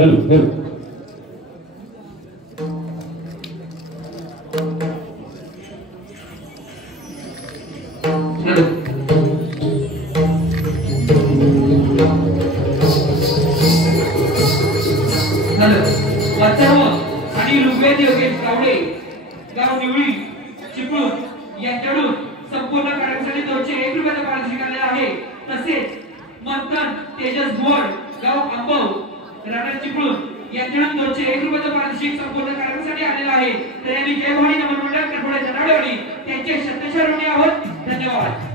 आणि लुबेद योगेश गावडे गाव निवळी चिपळूण यांच्याकडून संपूर्ण कार्यक्रमासाठी 201 रुपयाचा पारितोषिक आले आहे। तसेच मंथन तेजस बोर्ड गाव आंबव राणा चिपळूण यांच्याकडून 201 रुपयाचा पारितोषिक संपूर्ण कार्यक्रमासाठी आलेला आहे। तर यांनी जय भवानी नमन मंडळ कडबोळे जनाडेवाडी त्यांचे शतशः ऋणी आहोत। धन्यवाद।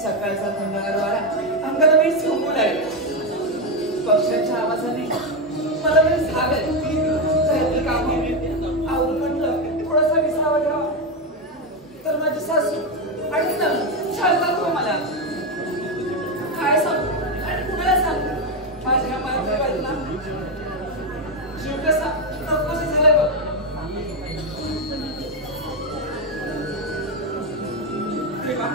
सकाळचा थंडगार वारा अंगाला मी झोपू लागले। पक्ष्यांच्या आवाजाने मला बरं झालं घरातलं काम आवरून म्हटलं थोडासा विसावा घ्यावा, तर माझी सासू आणि छळतात हो मला। काय सांगू आणि कुणाला सांगू? माझ्या मागच्या बाजूला जीव कसा नकोस झालाय बघ। देवा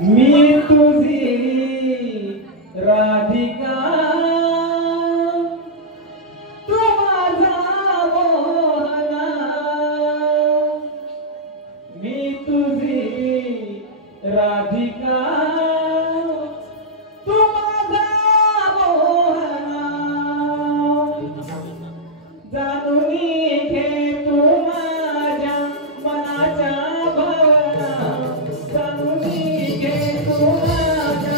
मी तुझी राधिका तू माझा मोहना, मी तुझी राधिका तू माझा मोहना, जाणून घे तू माझ्या मनाच्या भावना, जाणून घे तू माझ्या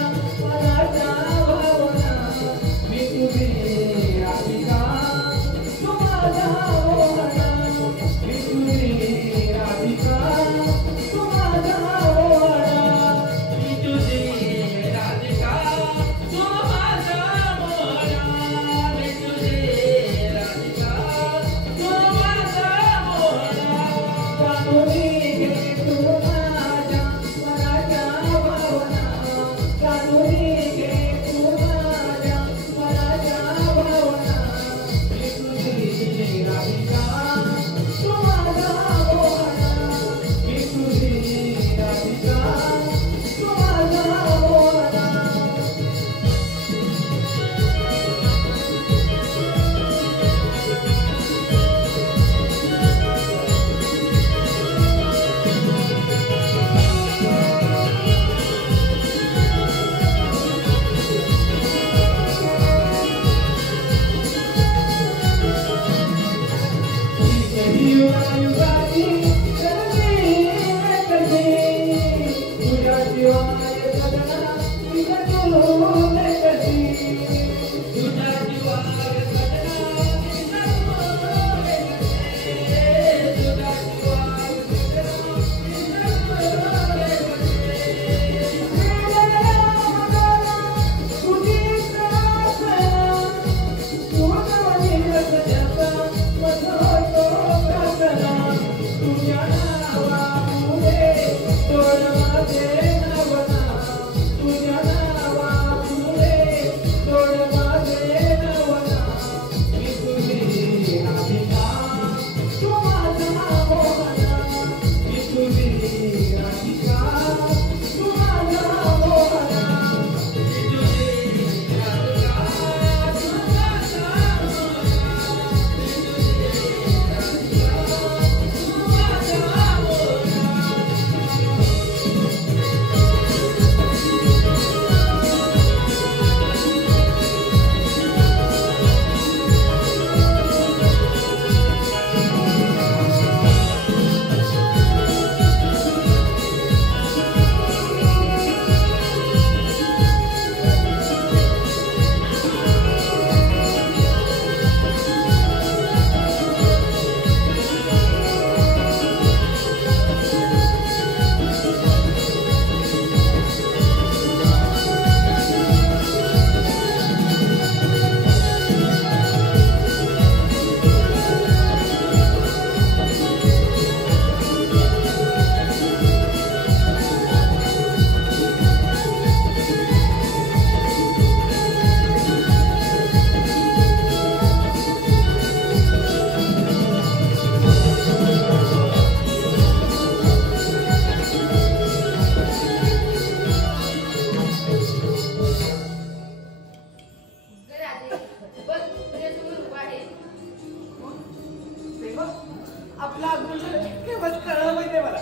तेव्हा आपलं आगमन झालं तेव्हाच कळलं माहितीये मला.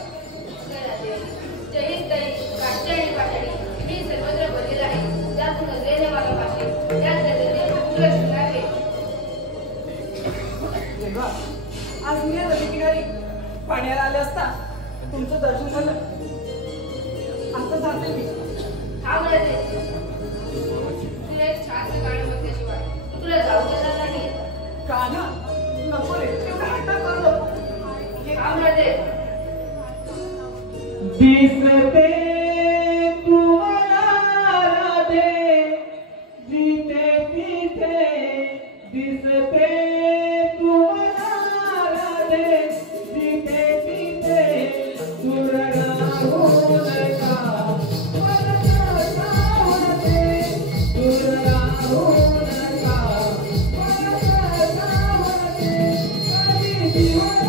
जयीत तरी काष्टी आणि पाषाणी मी सर्वत्र भरलेला आहे. त्याच नजरेने मला पाशी, त्याच नजरेने तुला शिंगारले. तेव्हा आज मी या नदीकिनारी पाण्याला आले असता तुमचं दर्शन झालं. आता जाते मी. हा म्हणते तुला एक छानसं गाणं म्हणल्याशिवाय तुला जाऊ देणार नाही. कान्हा नको रे, तेवढा हट्ट करू नको. हा म्हणते दिसते तुम्हाला राधे जिथे तिथे दिसते तुम्हाला राधे जिथे तिथे दूर राहू नका मला आवडते दूर राहू नका मला आवडते कधी दिवस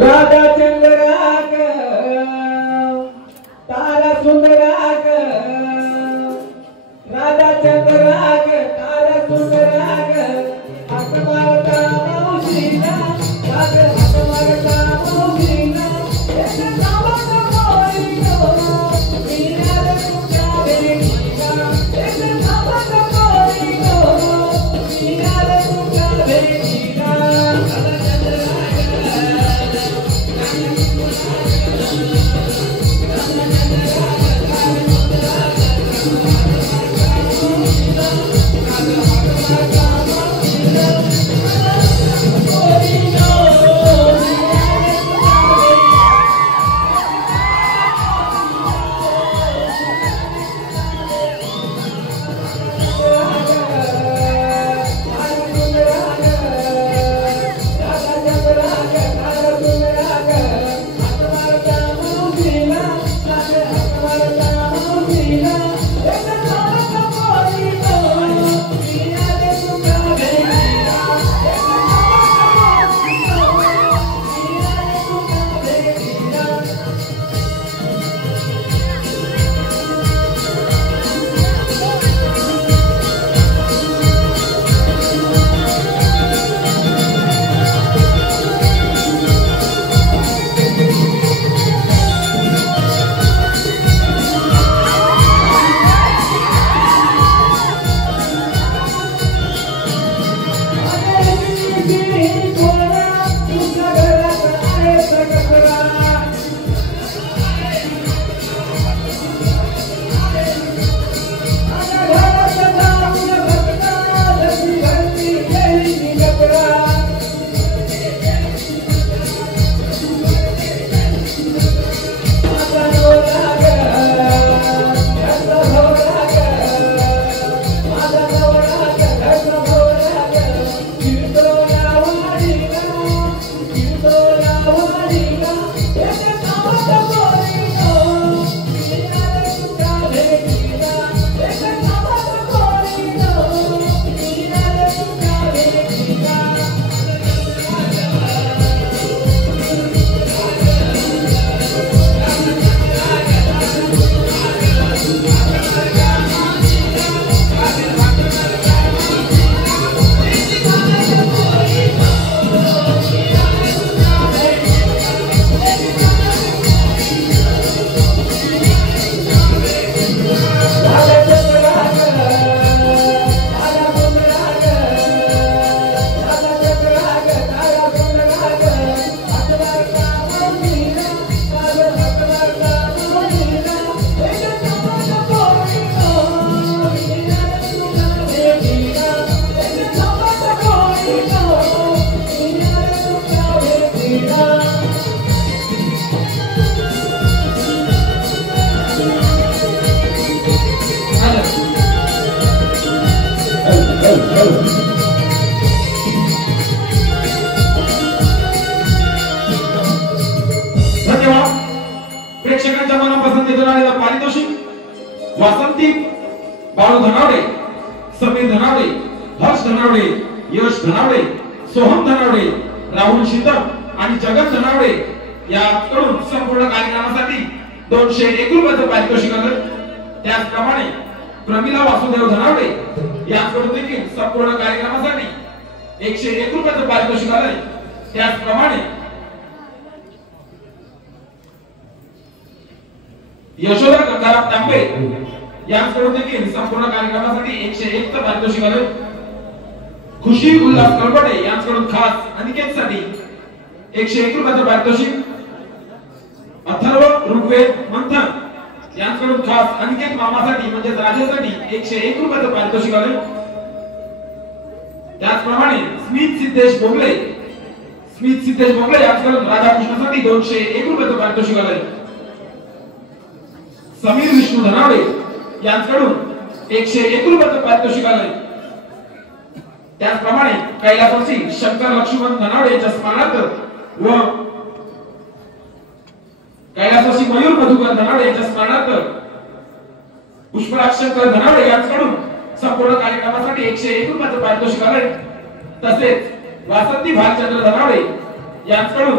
राधा चंद्राक तारा सुंदराक राधा चंद्राक तारा सुंदराक हात मारता मावशीला हात मारता मावशीला एक गावात मोरी गो मीनाला तुझ्या भेटीला एक गावात मोरी गो मीनाला तुझ्या भेटीला राधा चंद्राक बाळू धनावडे, समीर धनावडे, हर्ष धनावडे, यश धनावडे, सोहम धनावडे, राहुल शितम आणि जगन धनावडे याकडून संपूर्ण कार्यक्रमासाठी 201 रुपयाचं पारितोषिक आलं. त्याचप्रमाणे प्रमिला वासुदेव धनावडे यांकडून देखील संपूर्ण कार्यक्रमासाठी 101 रुपयाचं पारितोषिक आलंय. त्याचप्रमाणे यशोदा गंगाराम तांबे यांकडून देखील संपूर्ण कार्यक्रमासाठी 101 चं पारितोषिक आलंय. खुशी उल्हास कळपटे यांकडून खास अनिकेतसाठी 101 रुपयाचं पारितोषिक. अथर्व ऋग्वेद मंथन यांकडून खास अनिकेत मामासाठी म्हणजे राजासाठी 101 रुपयाचं पारितोषिक आले. त्याचप्रमाणे स्मित सिद्धेश बोगले यांकडून राधाकृष्णासाठी 201 रुपयाचं पारितोषिक आले. समीर विष्णू धनावडे यांकडून 101 रुपयाचं पारितोषिक आले. त्याचप्रमाणे कैलासवासी शंकर लक्ष्मण धनावडे यांच्या स्मरणार्थ व कैलासवासी मयूर मधुकर धनावडे यांच्या स्मरणार्थ पुष्पराज शंकर धनावडे यांच्याकडून संपूर्ण कार्यक्रमासाठी 101 रुपयाचं पारितोषिक आले. तसेच वासंती भालचंद्र धनावडे यांच्याकडून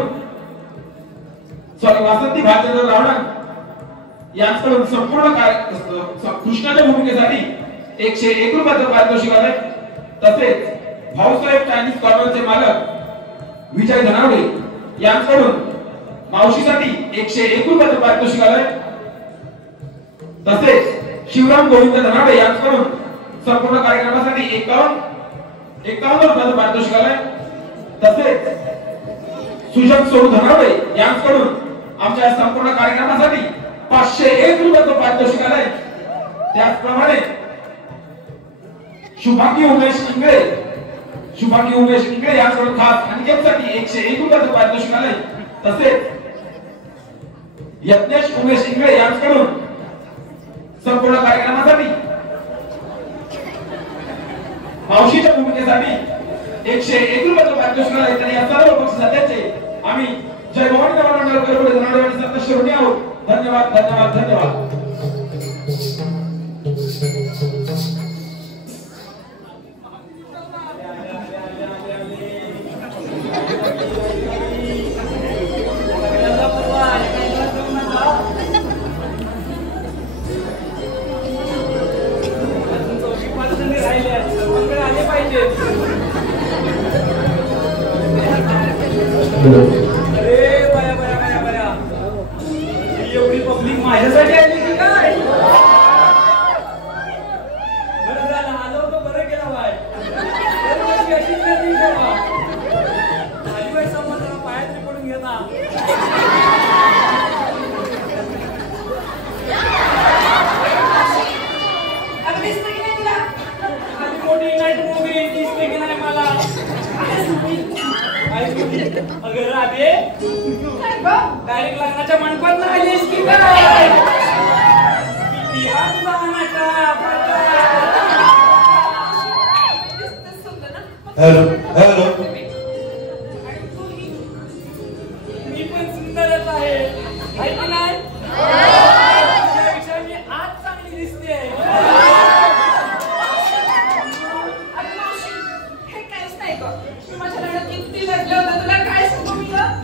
वासंती भालचंद्र रावणा यांच्याकडून संपूर्ण कृष्णाच्या भूमिकेसाठी 101 रुपयाचं पारितोषिक आले. तसेच भाऊसाहेब चायनीज कॉर्नरचे मालक विजय धनावडे यांच्याकडून मावशीसाठी 101 रुपयाचं पारितोषिक आलंय. तसेच शिवराम गोविंद धनावडे यांच्याकडून संपूर्ण कार्यक्रमासाठी 51 रुपयाचं पारितोषिक आलंय. तसेच सुजन सोनू धनावडे यांच्याकडून आमच्या संपूर्ण कार्यक्रमासाठी 501 रुपयाचं पारितोषिक आलंय. त्याचप्रमाणे शुभांगी उमेश इंगळे यांच्याकडून खास अनिकेतसाठी 101 रुपयाचं पारितोषिक आलंय. तसेच यज्ञेश उमेश इंगळे यांच्याकडून संपूर्ण कार्यक्रमासाठी मावशीच्या भूमिकेसाठी 101 रुपयाचं पारितोषिक आलंय. तर या सर्व पक्ष सदस्यांचे आम्ही जय भवानी मंडळ गरबडे धनावडे संत शिरोणी आहोत. धन्यवाद धन्यवाद धन्यवाद. अरे बया एवढी पब्लिक माझ्यासाठी आली की काय? बरं झालं आलो तर बरं केलं बाय. बाई समाजाला पायात पडून घेता. मोठी नाईट मूवी दिसते की नाही मला? अगं राधे डायरेक्ट लग्नाच्या मंडपात आलीस की काय? हॅलो हॅलो मी पण सुंदरच आहे की नाही? त्यापेक्षा मी आज चांगली दिसते.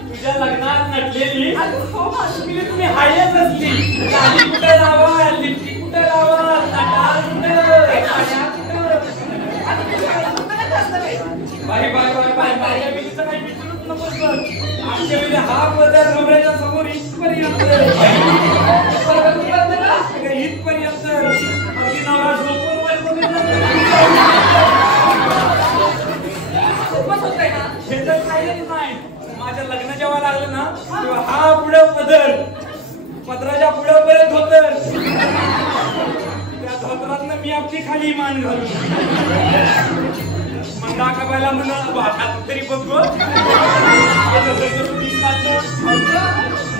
तुझ्या लग्नात नटलेली तुम्ही हायच असली. गाडी कुठे लावा, लिपस्टिक कुठे लावा, नटाल कुठे, bye bye bye bye bye. या मुलीचं काही विचारूच नको सर. आमच्या मुली हा बदल नवऱ्याच्या समोर इथपर्यंत इथपर्यंत अगदी नवरा झोपून हे तर काहीच नाही. माझ्या लग्न जेव्हा लागलं ना तेव्हा हा पुढे पदराच्या पुढे परत धोतर, त्या धोतरातनं मी आपली खाली मान घालू. मग दाखवायला म्हणा हातात तरी बघतो.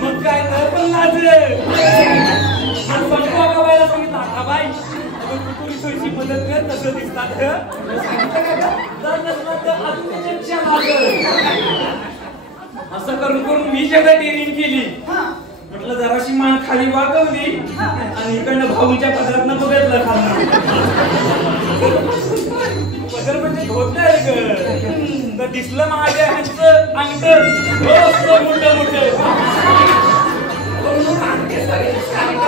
मग काय तर पण लाजलं. बघायला सांगितलं आता बाई पोलीस थोडीशी मदत कर तसं दिसतात. असं करून करून मी जगा डेअरिंग केली. म्हटलं म्हटलं जराशी मान खाली वाकवली आणि इकडनं भाऊच्या पदरातनं बघितलं खाल्लं. पदर म्हणजे धोतर ग. तर दिसलं माझ्या ह्यांचं अंतर मोठं मोठं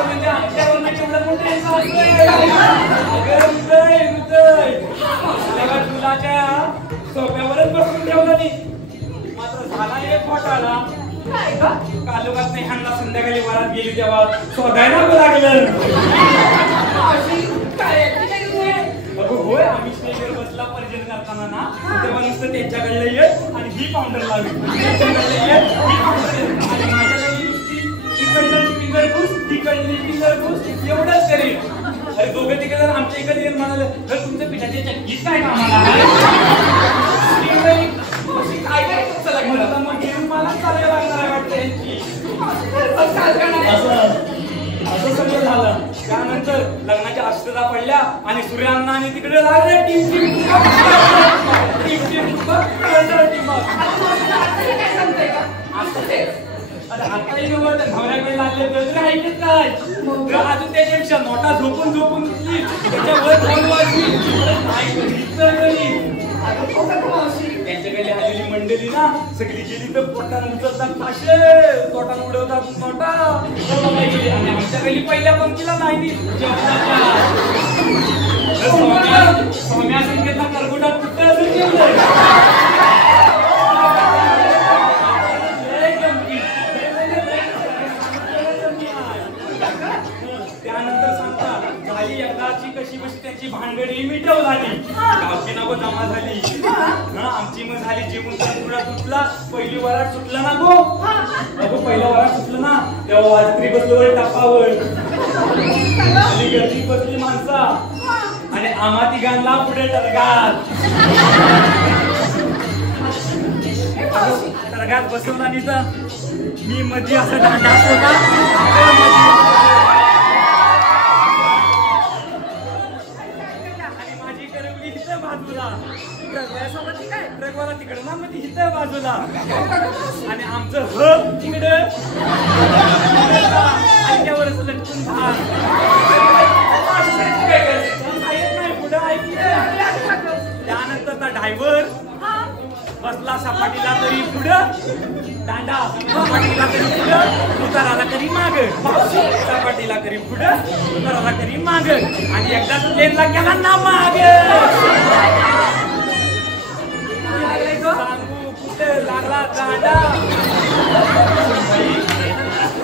म्हणजे आमच्यावर ना केवढं मोठं तुलाच्या सोप्यावरच बसून ठेवलं नाही. मात्र झाला एक घोटाळा. कालुकात नाही ह्यांना संध्याकाळी वरात गेली तेव्हा शोधायला लागलं. होय आम्ही स्टेजवर बसला पर्जन करताना ना तेव्हा नुसतं त्यांच्याकडलं येत आणि ही काउंटर लावली. फिंगर घुस तिकडली फिंगर घुस एवढंच करेल. अरे दोघं तिकडे आमच्या इकडे येऊन म्हणाले तर तुमच्या पिठाच्या चटणीच काय कामाला काय काय मग घेऊन मला चालायला लागणार वाटतं. असं सगळं झालं. त्यानंतर लग्नाच्या अक्षता पडल्या आणि सूर्यांना आणि तिकडे लागले टीम टीम आताही नवऱ्याकडे लागले तर ऐकत काय अजून त्याच्यापेक्षा नोटा झोपून झोपून उठली त्याच्यावर त्यांच्याकडे आलेली मंडळी ना सगळी गेली तर पोटानं उचलतात फाशे तोटानं उडवतात नोटा आणि आमच्याकडे पहिल्या पंक्तीला नाही सौम्या संकेतला करगुटा कुठं असेल त्यानंतर सांगता झाली एकदाची कशी बशी त्यांची भानगडी मिटव झाली. गावची नाव जमा झाली. आमची मग झाली जेवून तुला तुटला पहिली वरात सुटला ना गो. अगो पहिला वरात सुटलं ना तेव्हा वाजत्री बसलो टापावर आणि गर्दी बसली माणसा आणि आम्हा तिघांना पुढे टरगात टरगात बसवला नाही तर मी मध्ये असं डास होता. ट्रकवाला तिकडे ना मग इथं बाजूला आणि आमचं हब तिकडे आणि त्यावरच लटकून नाही पुढं ऐकलं. त्यानंतर ड्रायव्हर बसला सपाटीला तरी पुढं दांडा सपाटीला तरी पुढं उताराला तरी माग सपाटीला तरी पुढं उताराला तरी माग आणि एकदाच प्लेनला गेला ना माग. सांगू कुठे लागला दांडा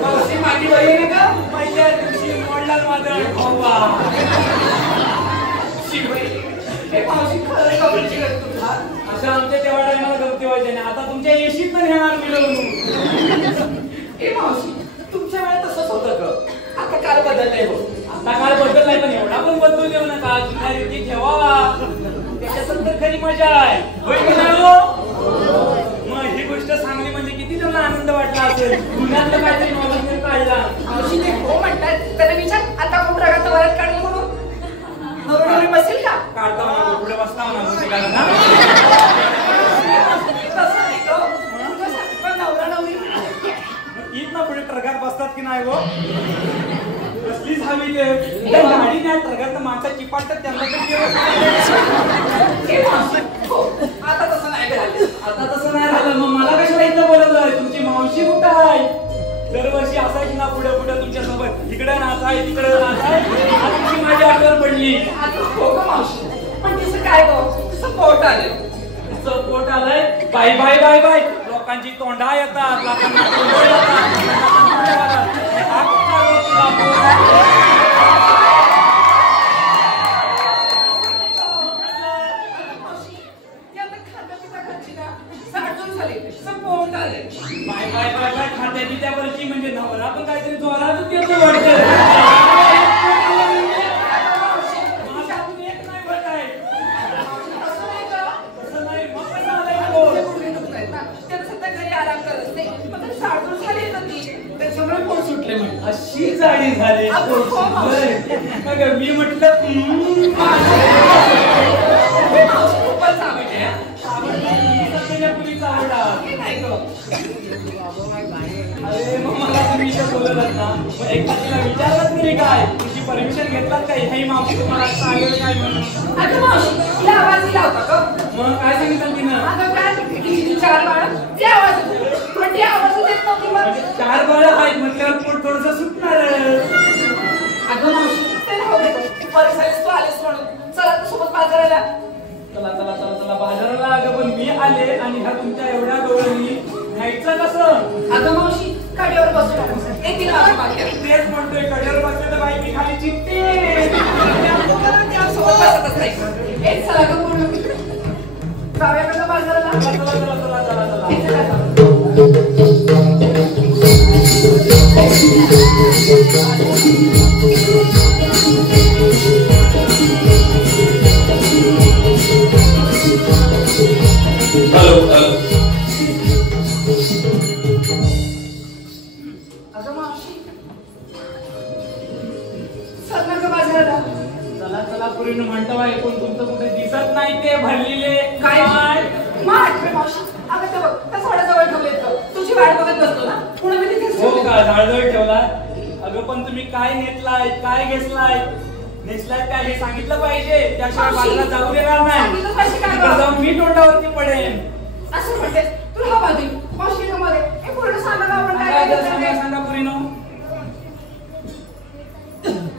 मावशी माझी बहीण का पहिल्या दिवशी मोडला माझा भावा. मावशी खरं कबूलची तुझा असं आमच्या तेव्हा टायमाला गमती व्हायचे नाही. आता तुमच्या एशीत न घेणार मिळवून. ए मावशी तुमच्या वेळेत तसंच होतं ग. आता काळ बदललाय हो. आता काळ बदललाय पण एवढा पण बदलू देऊ नका. जुन्या रीती ठेवा त्याच्यात तर खरी मजा आहे होय की नाही हो. मग ही गोष्ट सांगली म्हणजे किती त्यांना आनंद वाटला असेल. जुन्यातलं काहीतरी नॉलेज काढला. मावशी ते हो म्हणतात त्याला विचार आता खूप रगात वरात काढलं म्हणून नवरी बसेल का काढता म्हणा पुढे बसता म्हणा नवरा नवरी ईद ना पुढे ट्रकात बसतात की नाही हो. कसलीच हवी ते गाडी नाही ट्रकात माणसाची पाठतात त्यांना आता तसं नाही झालं. आता तसं नाही झालं. मग मला कशाला इथं बोलवलंय. तुमची मावशी कुठं आहे. दरवर्षी असायची ना पुढे पुढे तुमच्या सोबत इकडे नाचाय तिकडे नाचाय. तुमची माझी आठवण पडली. हो का मावशी पण तिचं काय गो तिचं पोट आलं. तिचं पोट आलंय बाय बाय बाय बाय. लोकांची तोंडा येतात लोकांना तोंड येतात. बाय बाय बाय बाय खात्याची त्या वर्षी म्हणजे नवरा पण काहीतरी जोरातच येतो वाटतं. अशी जाडी झाली मी म्हटलं आवडा हे काय ग? अरे मग मला तुम्ही इथं बोलवलं ना मग एकदा तिला विचारलंच नाही काय तुझी परमिशन घेतलात काय हे मावशी तुम्हाला सांगेल काय म्हणून अगं मावशी तिला आवाज दिला होता का? मग काय सांगितलं तिनं अगं काय किती 4 बाळ ते आवाज पण ते आवाज देत नव्हती मग 4 बाळं आहेत म्हटल्यावर पोट थोडंसं सुटणार अगं मावशी ते राहू दे परिसरीस तू आलीस म्हणून चला तू सोबत बाजाराला चला चला चला चला बाजाराला अगं पण मी आले आणि ह्या तुमच्या एवढ्या डोळ्यांनी न्यायचं कसं अगं मावशी कडेवर बसू नकोस येतील माझ्या मागे तेच म्हणतोय कडेवर बसले तर बाई मी खाली चिपते सोबत बसतच नाही एक चला गं पूर्ण जाऊया का बाजाराला चला चला चला चला चला हे चला हॅलो हॅलो अगं मावशी चल ना गं बाजाराला चला चला पुरीनं म्हणतो आहे कोण तुमचं कुठे दिसत नाही ते भरलेले काय माठ रे मावशी अगं ते बघ त्या झाडाजवळ ठेवलेत गं तुझी वाट बघत बसतो ना म्हणून मी तिथेच हो ठेवले. का झाडजवळ ठेवला अगं पण तुम्ही काय नेतलाय काय घेतलाय नेसलाय काय हे सांगितलं पाहिजे त्याशिवाय मावशी, बाजारात जाऊ देणार नाही सांगितलं पाहिजे काय तिकडे गं? जाऊन मी तोंडावरती पडेन असं म्हणतेस तू हा बाजू मावशी ना मध्ये हे पूर्ण सांगा ना आपण काय सांगा काय सांगा घेतलंय? सांगा पुरीनो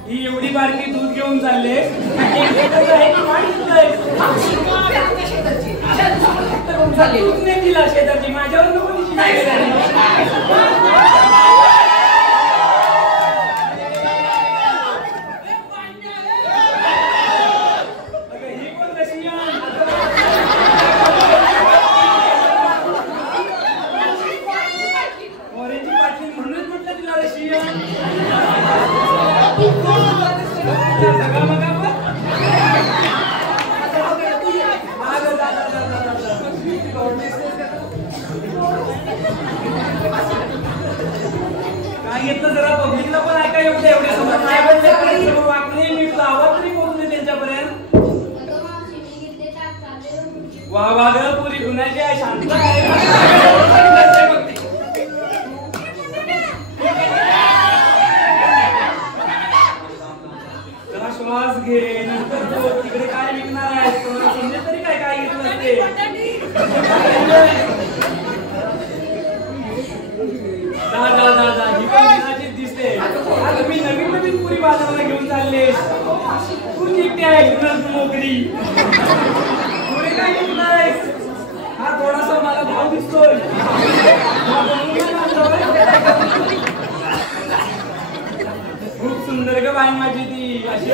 ही एवढी बारकी दूध घेऊन चालले मावशी, ते आमच्या शेताची. शेतासमोर फक्त room झाली. दूध नाही दिला शेताची माझ्यावर नको तिची नाही, नाही ही कोण रशियन ऑरेंज पाटील म्हणून म्हटलं तिला रशियन सगळं बघा मग. मागं जा, जा, जा, जा, जा. काय घेतलं जरा पब्लिकला पण ऐका एवढे एवढे समोर नाही बोलले तरी समोर वाकणे मी आवाज तरी पोहोचू दे त्यांच्यापर्यंत अगं मावशी मी घेतले ताक चालले वा वा ग पुरी गुन्ह्याची आहे शांत आहे जरा श्वास घे नंतर तो तिकडे काय विकणार आहे तुम्हाला समजेल तरी काय काय घेतलं ते जा जा जा जा ही पण गुन्ह्याचीच दिसते आज मी नवीन नवीन पुरी बाजाराला घेऊन चालले तू एकटी आहे गुन्हा मोकरी पुरी काय घेतलाय हा थोडासा मला भाव दिसतोय खूप सुंदर ग बाई माझी ती अशी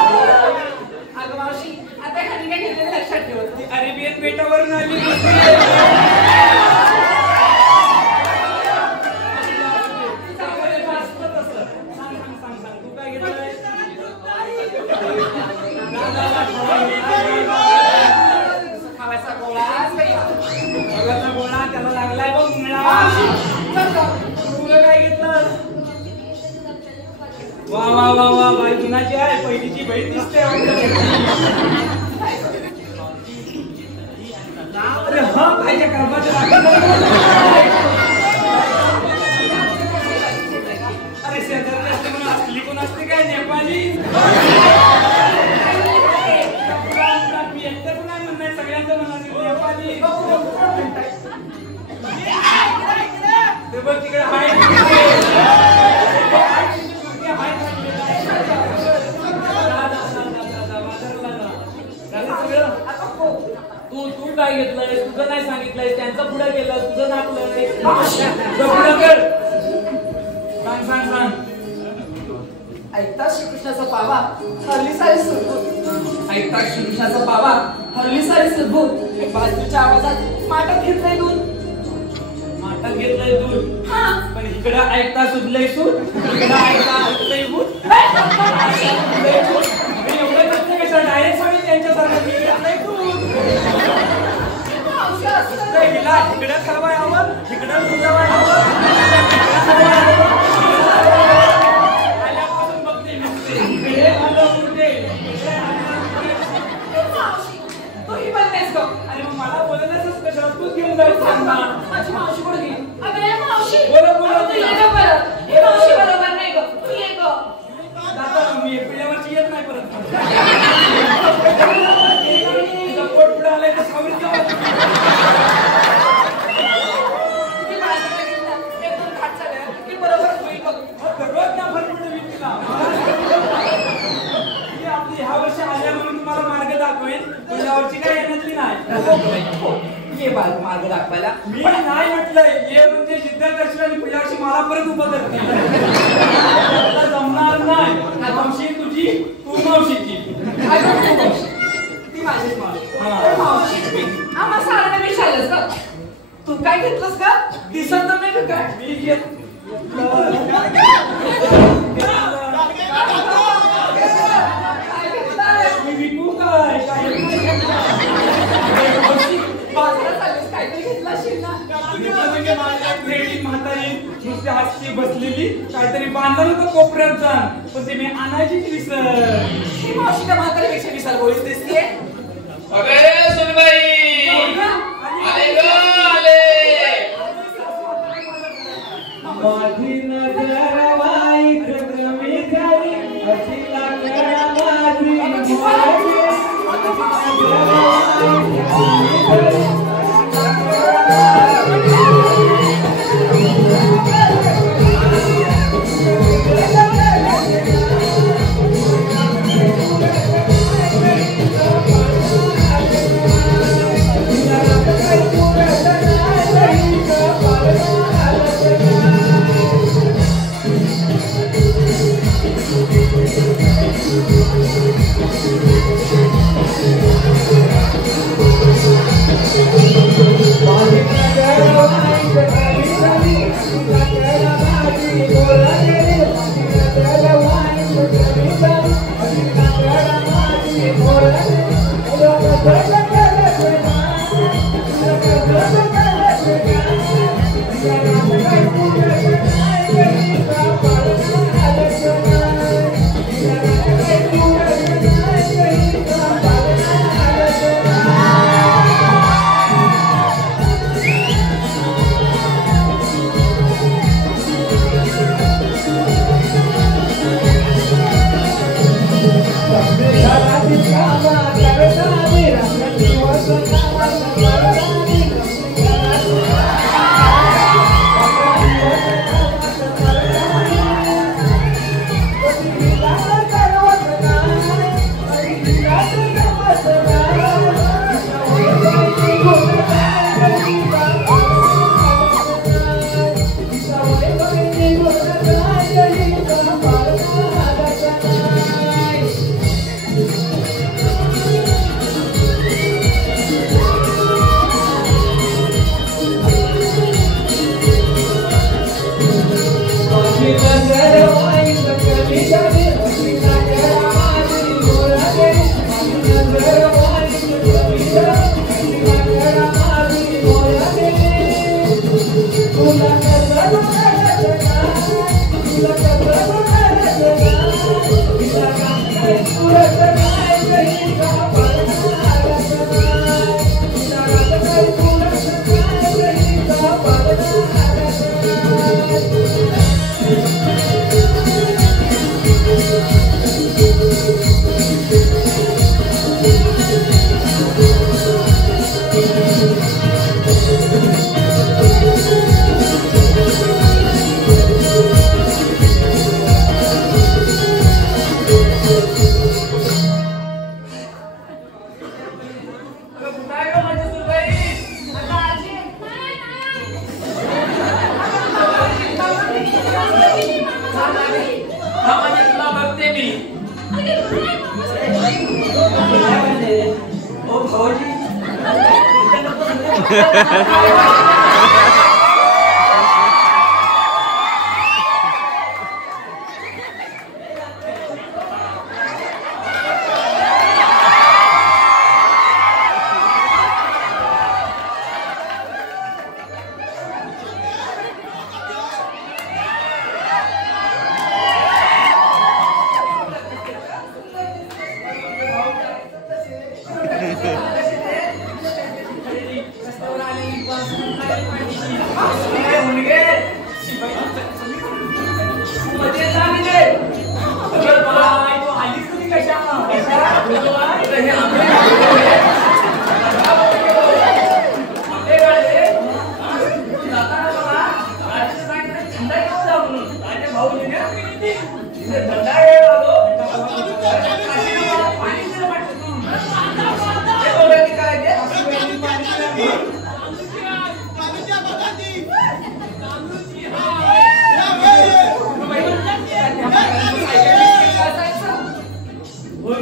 अगं मावशी आता खाली काय घेतलेलं लक्षात ठेव ती अरेबियन बेटावरून आली तू काय घेतलंय खावायचा गोळा बघायचा गोळा त्याला लागलाय बघ मिळा तुला काय घेतलं वा वा वा वा बाई गुणाची आहे पहिलीची बहीण दिसते अरे हा भाईच्या कर्माच्या अरे शेजारी असते म्हणून असली कोण असते काय नेपाळी मी एकटं पण नाही म्हणणार सगळ्यांचं म्हणाले नेपाळी ते बघ तिकडे हाय तू काय घेतलंय तुझं नाही सांगितलंय त्यांचं पुढे गेलं तुझं नापलंय पुढे कर सांग सांग सांग ऐकता श्रीकृष्णाचा पावा हरली सारी सुरभूत ऐकता श्रीकृष्णाचा पावा हरली सारी सुरभूत बाजूच्या आवाजात माटात घेतलंय दूध माठात घेतलंय दूध हा पण इकडं ऐकता सुधलंय सूट इकडं ऐकता सुधलंय भूत एवढं नसते कसं डायरेक्ट सगळे त्यांच्यासारखं मी घेतलंय दूध मावशी असं तर हिला इकडं खावाय हवं इकडं दुधावाय हवं आल्यापासून बघते नुसते इकडे आलं उरते मावशी तूही बनतेस अरे मग मला बोलायलाच कशाला तूच घेऊन जायचं सांग ना. माझी मावशी बोलली अगं मावशी बोला बोला तू ये गं परत. हे मावशी बरोबर नाही गं, तू ये गं. दादा मी पिढ्यावरची येत नाही परत. तुझा पोट पुढे आलाय तर सावरीत जावं. किती माझं बघितलं, एकदम खाट झालं, किती बरोबर होईल बघ. रोज ना फरक पडतो मी तिला. ही आपली ह्या वर्षी आल्या म्हणून तुम्हाला मार्ग दाखवेल, पुढल्या वर्षी काय येण्यातली नाही. ये बाल मार्ग दाखवायला. मी नाही म्हटलंय, ये म्हणजे जिद्द करशील आणि पुढल्या वर्षी मला परत उभं करते. जमणार नाही. मावशी तुझी, तू मावशीची. अगं तू मावशी. ती माझीच मावशी. हा. मावशी आम्हा सारांना विचारलंस का तू काय घेतलंस का? दिसत तर नाही का काय? मी घेत मी विकू काय बाजारात आलीस काहीतरी घेतलं असेल ना? म्हणजे माझ्या क्रेडिट म्हातारी नुसती हातची बसलेली काहीतरी बांधलं होतं कोपऱ्यात जाण पण ते मी आणायचीच विसर. ही मावशी त्या म्हातारीपेक्षा विशाल गोळीच दिसतीये. अगं सुनबाई आले ग आले. माझी नजर वाईट कमी झाली अशीला कळा माझी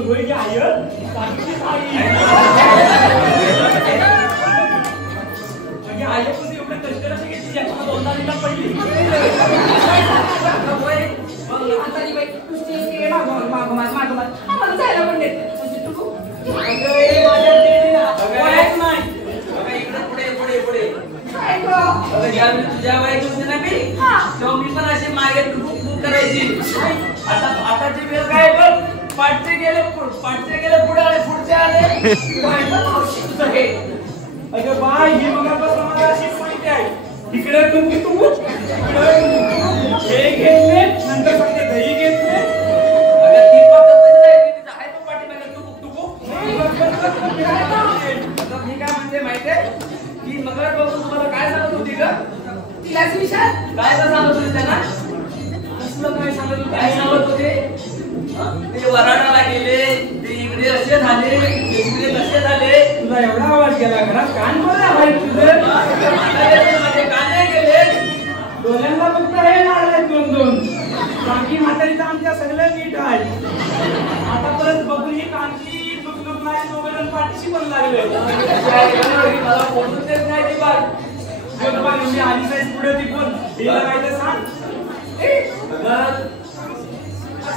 रोहित आय आई पण एवढे कष्ट कसे घेतली ज्याला दोनदा दिला पडली तुझ्या बाईक होते ना मी तेव्हा मी पण अशी मागे बुक करायची आताची वेळ काय बघ पाठचे गेले पुढे आले पुढचे आले अगं बाय ही मगापासून मला अशीच माहिती आहे इकडे तू हे घेतले नंतर सांगते दही घेतले अगं ती फक्त आहे तो पाठीमागे तू मी काय म्हणते माहितीये की मगर बघून तुम्हाला काय सांगत होती ग तिलाच विचार काय सांगत होती त्यांना कसलं काय सांगत होते ते वराडाला गेले ते इकडे असे झाले इकडे कसे झाले तुला एवढा आवाज गेला घरात कान बोला भाई तुझं माझे काने गेले डोळ्यांना फक्त हे लागले दोन बाकी म्हातारी तर आमच्या सगळं नीट आहे आता परत बघून ही कानची दुख नाही दोघं पाठीशी पण लागले मला बोलून देत नाही ती बात म्हणजे आली साईज पुढे ती पण तिला काय ते सांग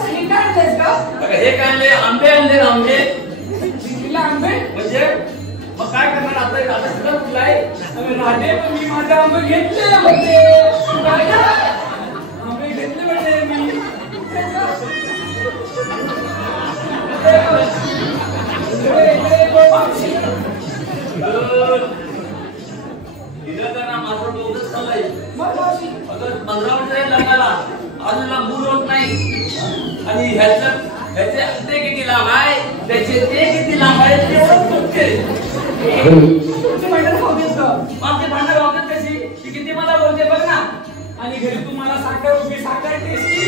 हे काय आणले आंबे आणले आंबे आंबे म्हणजे मग काय करणार आता सगळं तुला आहे राधे पण मी माझे आंबे घेतले होते आंबे घेतले म्हणजे मी माझं डोकंच चाललंय 15 वर्ष लग्नाला अजून मूल होत नाही आणि ह्याचे ते किती लांब आहे त्याचे ते किती लांब आहे आमचे भांडण होतात कशी ती किती मला बोलते बघ ना आणि घरी तुम्हाला साखर टेस्टी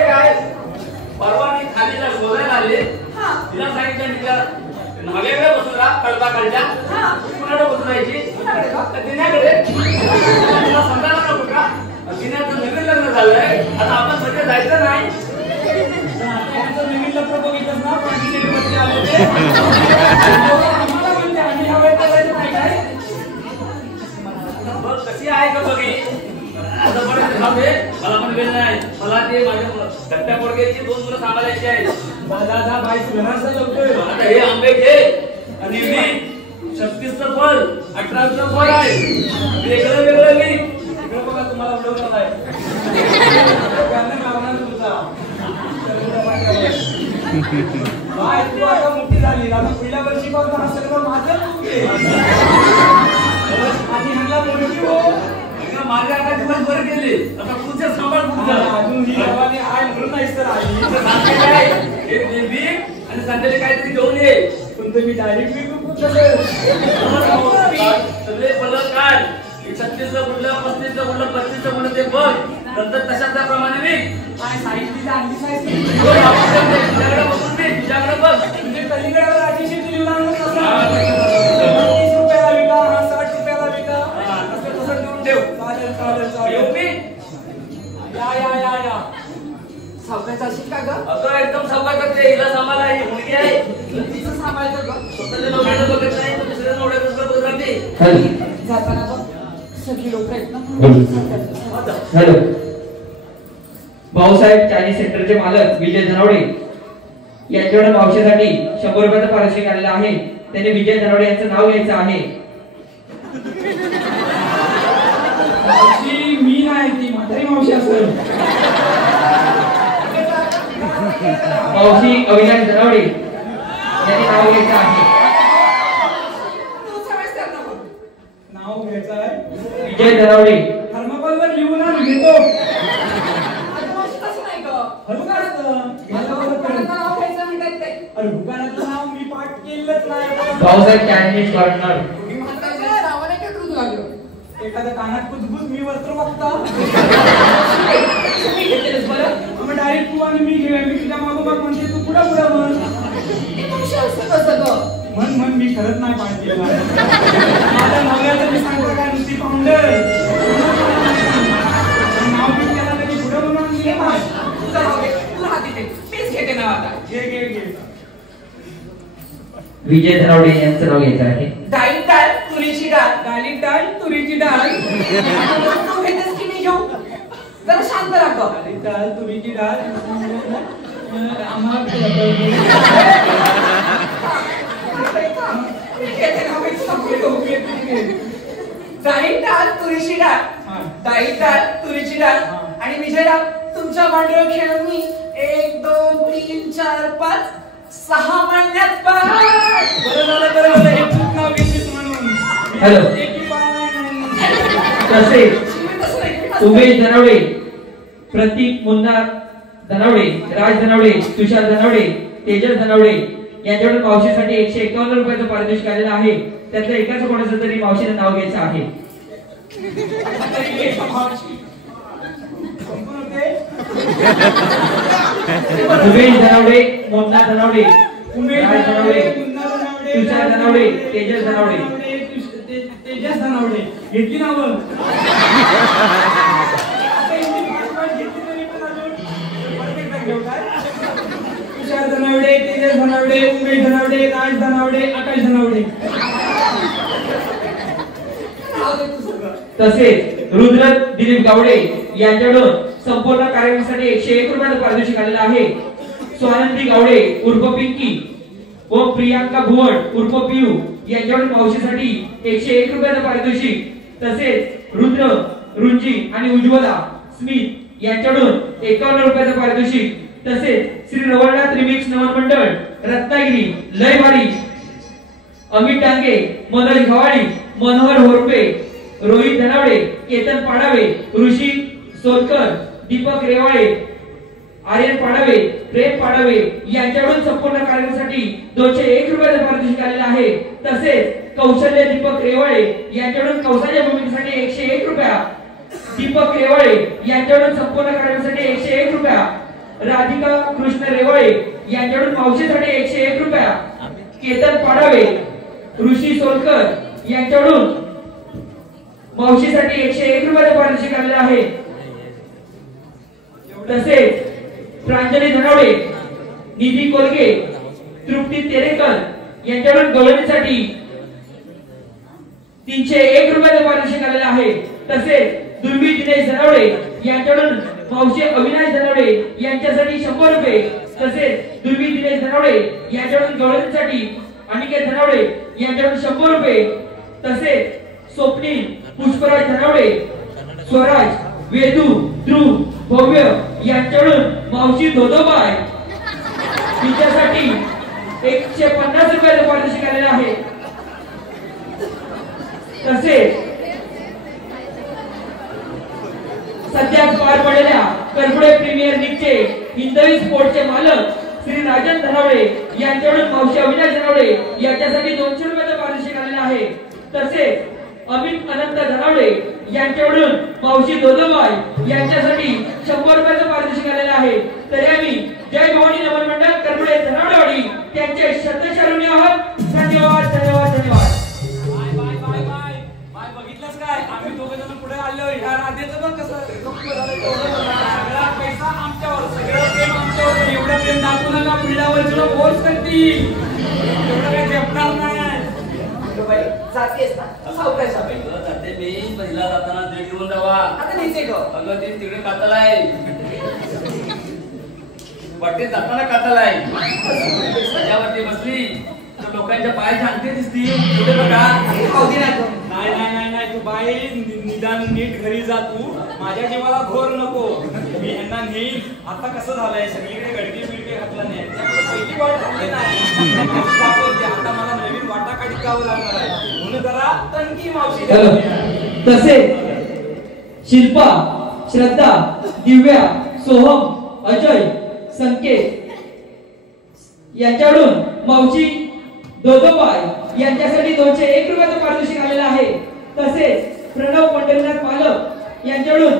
काय परवा मी खालीला शोधायला आले तिला सांगितलं नव्याकडे बसून राहा कळता काढल्या कुणाकडे बसून राहायची तिच्याकडे तुला समजायला नको का तिने नवीन लग्न झालंय आता आपण सगळे जायचं नाही नवीन लग्न बघितलं ना पण आम्हाला म्हणते आम्ही हवे करायचं नाही काय बघ कशी आहे का बघी मला पण वेळ नाही मला ते माझ्या सट्ट्या पोडक्याची 2 मुलं सांभाळायची आहेत दादा बाई घराचा लवकर आता हे आंबे घे आणि मी 36चं फळ 18चं फळ आहे वेगळं मी इकडे बघा तुम्हाला उडवणार आहे बाय तू आता मोठी झाली आता पहिल्या वर्षी पासून हा सर्व माझं आणि ह्यांना मोठी हो माझ्या आता दिवस बरे गेले आता तुझे सांभाळ अजून ही गावाने आहे म्हणून नाही सर हे देवी आणि संध्याकाळी काहीतरी घेऊन ये पण तुम्ही डायरेक्ट विकू सगळे फलं काढ 36चं कुठलं 35चं कुठलं 35चं कुठलं ते बघ नंतर तशाच प्रमाणे विक काय साहित्य आणली साहित्य तुझ्याकडे बघून मी तुझ्याकडे बघ म्हणजे कलिंगडावर राजेशी लिहून आणलं 30 रुपयाला विका 60 रुपयाला विका असं तसं करून ठेव चालेल येऊ मी या सावकायचं असेल का ग अगं एकदम सफाई करते हिला सांभाळा ही मुलगी आहे तिचं सांभाळतं ग स्वतःच्या नवऱ्याला बघत नाही तर दुसऱ्या नवऱ्याचं बघत राहते जाताना बघ सगळी लोक आहेत ना हॅलो भाऊसाहेब चायनीज सेंटरचे मालक विजय धनावडे यांच्याकडे मावशीसाठी 100 रुपयाचं पारितोषिक आलेलं आहे. त्यांनी विजय धनावडे यांचं नाव घ्यायचं आहे. मी नाही ती म्हातारी मावशी असेल मावशी अविनाश धनावडे यांनी नाव घ्यायचं आहे. नाव घ्यायचं आहे विजय धनावडे थर्माकोलवर लिहून आण घेतो अरे दुकानाचं नाव मी पाठ केलंच नाही भाऊसाहेब चायनीज कॉर्नर एखाद्या कानात कुजबूज मी वस्त्र बघता मग डायरेक्ट तू आणि मी घेऊया मी तुझ्या मागोमाग म्हणते तू पुढे म्हण मी खरंच नाही पाठ केलं माझ्या नवऱ्याचं मी सांगतो काय नुसती पाहुंडर तू हात इथे मीच घेते नाव आता. घे. विजय धनावडे यांचं नाव घ्यायचं आहे. डाळी डाळ तुरीची डाळ. डाळी डाळ तुरीची डाळ. तू घेतेस की मी घेऊ? जरा शांत राखो. डाळी डाळ तुरीची डाळ आम्हाला डाळी डाळ तुरीची डाळ. डाळी डाळ तुरीची डाळ. आणि विजयराव तुमच्या मांडीवर खेळून मी 1 2 3 4 5 6 महिन्यात पास. बरं झालं हे खूप नाव घेतलीस म्हणून. हॅलो. एकी पाय तसे उमेश धनावडे, प्रतीक मुन्ना धनावडे, राज धनावडे, तुषार धनावडे, तेजस धनावडे यांच्याकडून मावशीसाठी 151 रुपयाचं पारितोषिक आलेलं आहे. त्यातल्या एकाच कोणाचं तरी मावशीचं नाव घ्यायचं आहे. उमेश धनावडे, मुन्ना धनावडे, राज धनावडे, तुषार धनावडे, तेजस धनावडे. तेजस धनावडे घेतली नावं. तुषार धनावडे, तेजस धनावडे, उमेश धनावडे, राज धनावडे, आकाश धनावडे. तसेच रुद्र दिलीप गावडे यांच्याकडून संपूर्ण कार्यक्रमासाठी 101 रुपयाचं पारितोषिक आलेलं आहे. स्वानंदी गावडे उर्फ पिंकी व प्रियांका भुवन उर्फ पियू यांच्याकडून मावशीसाठी 101 रुपयाचं पारितोषिक. तसेच रुद्र, रुंजी आणि उज्ज्वला स्मिथ यांच्याकडून 51 रुपयाचं पारितोषिक. तसेच श्री रवळनाथ रिमिक्स नवन मंडळ रत्नागिरी लयवाडी अमित डांगे, मनोज घवाडी, मनोहर होरपे, रोहित धनावडे, केतन पाडावे, ऋषी सोलकर, दीपक रेवाळे, आर्यन पाडावे, प्रेम पाडावे यांच्याकडून संपूर्ण कार्यक्रमासाठी 201 रुपयाचं पारितोषिक आलेलं आहे. तसेच कौशल्य दीपक रेवाळे यांच्याकडून कौशल्य भूमिकेसाठी 101 रुपया. दीपक रेवाळे यांच्याकडून संपूर्ण कार्यक्रमासाठी 101 रुपया. राधिका कृष्ण रेवाळे यांच्याकडून मावशीसाठी 101 रुपया. केतन पाडावे, ऋषी सोलकर यांच्याकडून मावशीसाठी 101 रुपयाचं पारितोषिक आलेलं आहे. तसेच प्रांजली धनावडे, निधी कोलगे, तृप्ती तेरेकर यांच्याकडून गवळणीसाठी 301 रुपयाचं पारितोषिक आलेलं आहे. तसेच दुर्वी दिनेश धनावडे यांच्याकडून मावशी अविनाश धनावडे यांच्यासाठी 100 रुपये. तसेच दुर्वी दिनेश धनावडे यांच्याकडून गवळणीसाठी अनिकेत धनावडे यांच्याकडून 100 रुपये. तसेच स्वप्नील पुष्पराज धनावडे, स्वराज, वेदू, ध्रुव, भव्य यांच्याकडून मावशी धोदोबाई तिच्यासाठी 150 रुपयाचं पारितोषिक आलेलं आहे. तसेच सध्या पार पडलेल्या करपुडे प्रीमियर लीगचे हिंदवी स्पोर्टचे मालक श्री राजन धनावडे यांच्याकडून मावशी अविनाश धनावडे यांच्यासाठी 200 रुपयाचं पारितोषिक आलेलं आहे. तसेच अमित अनंत धनावडे यांच्याकडून मावशी दोदोबाई यांच्यासाठी 100 रुपयाचं पारितोषिक आलेलं आहे. तरी आम्ही जय भवानी नमन मंडळ करपुडे धनावडेवाडी त्यांचे शतशः ऋणी आहोत. धन्यवाद धन्यवाद धन्यवाद. बाय बघितलंस काय आम्ही दोघे जण पुढे आलो. ह्या राधेचं बघ कसं सगळा पैसा आमच्यावर, सगळं प्रेम आमच्यावर. एवढं प्रेम दाखवू नका, पिढ्यावर तुला फोर्स करतील. एवढं काही जपणार नाही. जातेस ना सावकाश जाते मी पहिला जाताना दीड घेऊन जावा. आता नाही ते अगं ते तिकडे काताला आहे. वाटेत जाताना काताला आहे. त्याच्यावरती बसली तर लोकांच्या पायाच्या अंगठी दिसतील. पुढे बघा. नाही तू बाई निदान नीट घरी जा. तू माझ्या जीवाला घोर नको. मी यांना नेईन. आता कसं झालंय सगळीकडे गडके बिडके घातला नाही. पहिली वाट झाली नाही. आता मला नवीन वाटा काढावं लागणार आहे. म्हणून जरा तणकी मावशी. तसेच शिल्पा, श्रद्धा, दिव्या, सोहम, अजय, संकेत यांच्याकडून मावशी दोदोबाई यांच्यासाठी 201 रुपयाचं पारितोषिक आलेलं आहे. तसेच प्रणव पंढरीनाथ मालक यांच्याकडून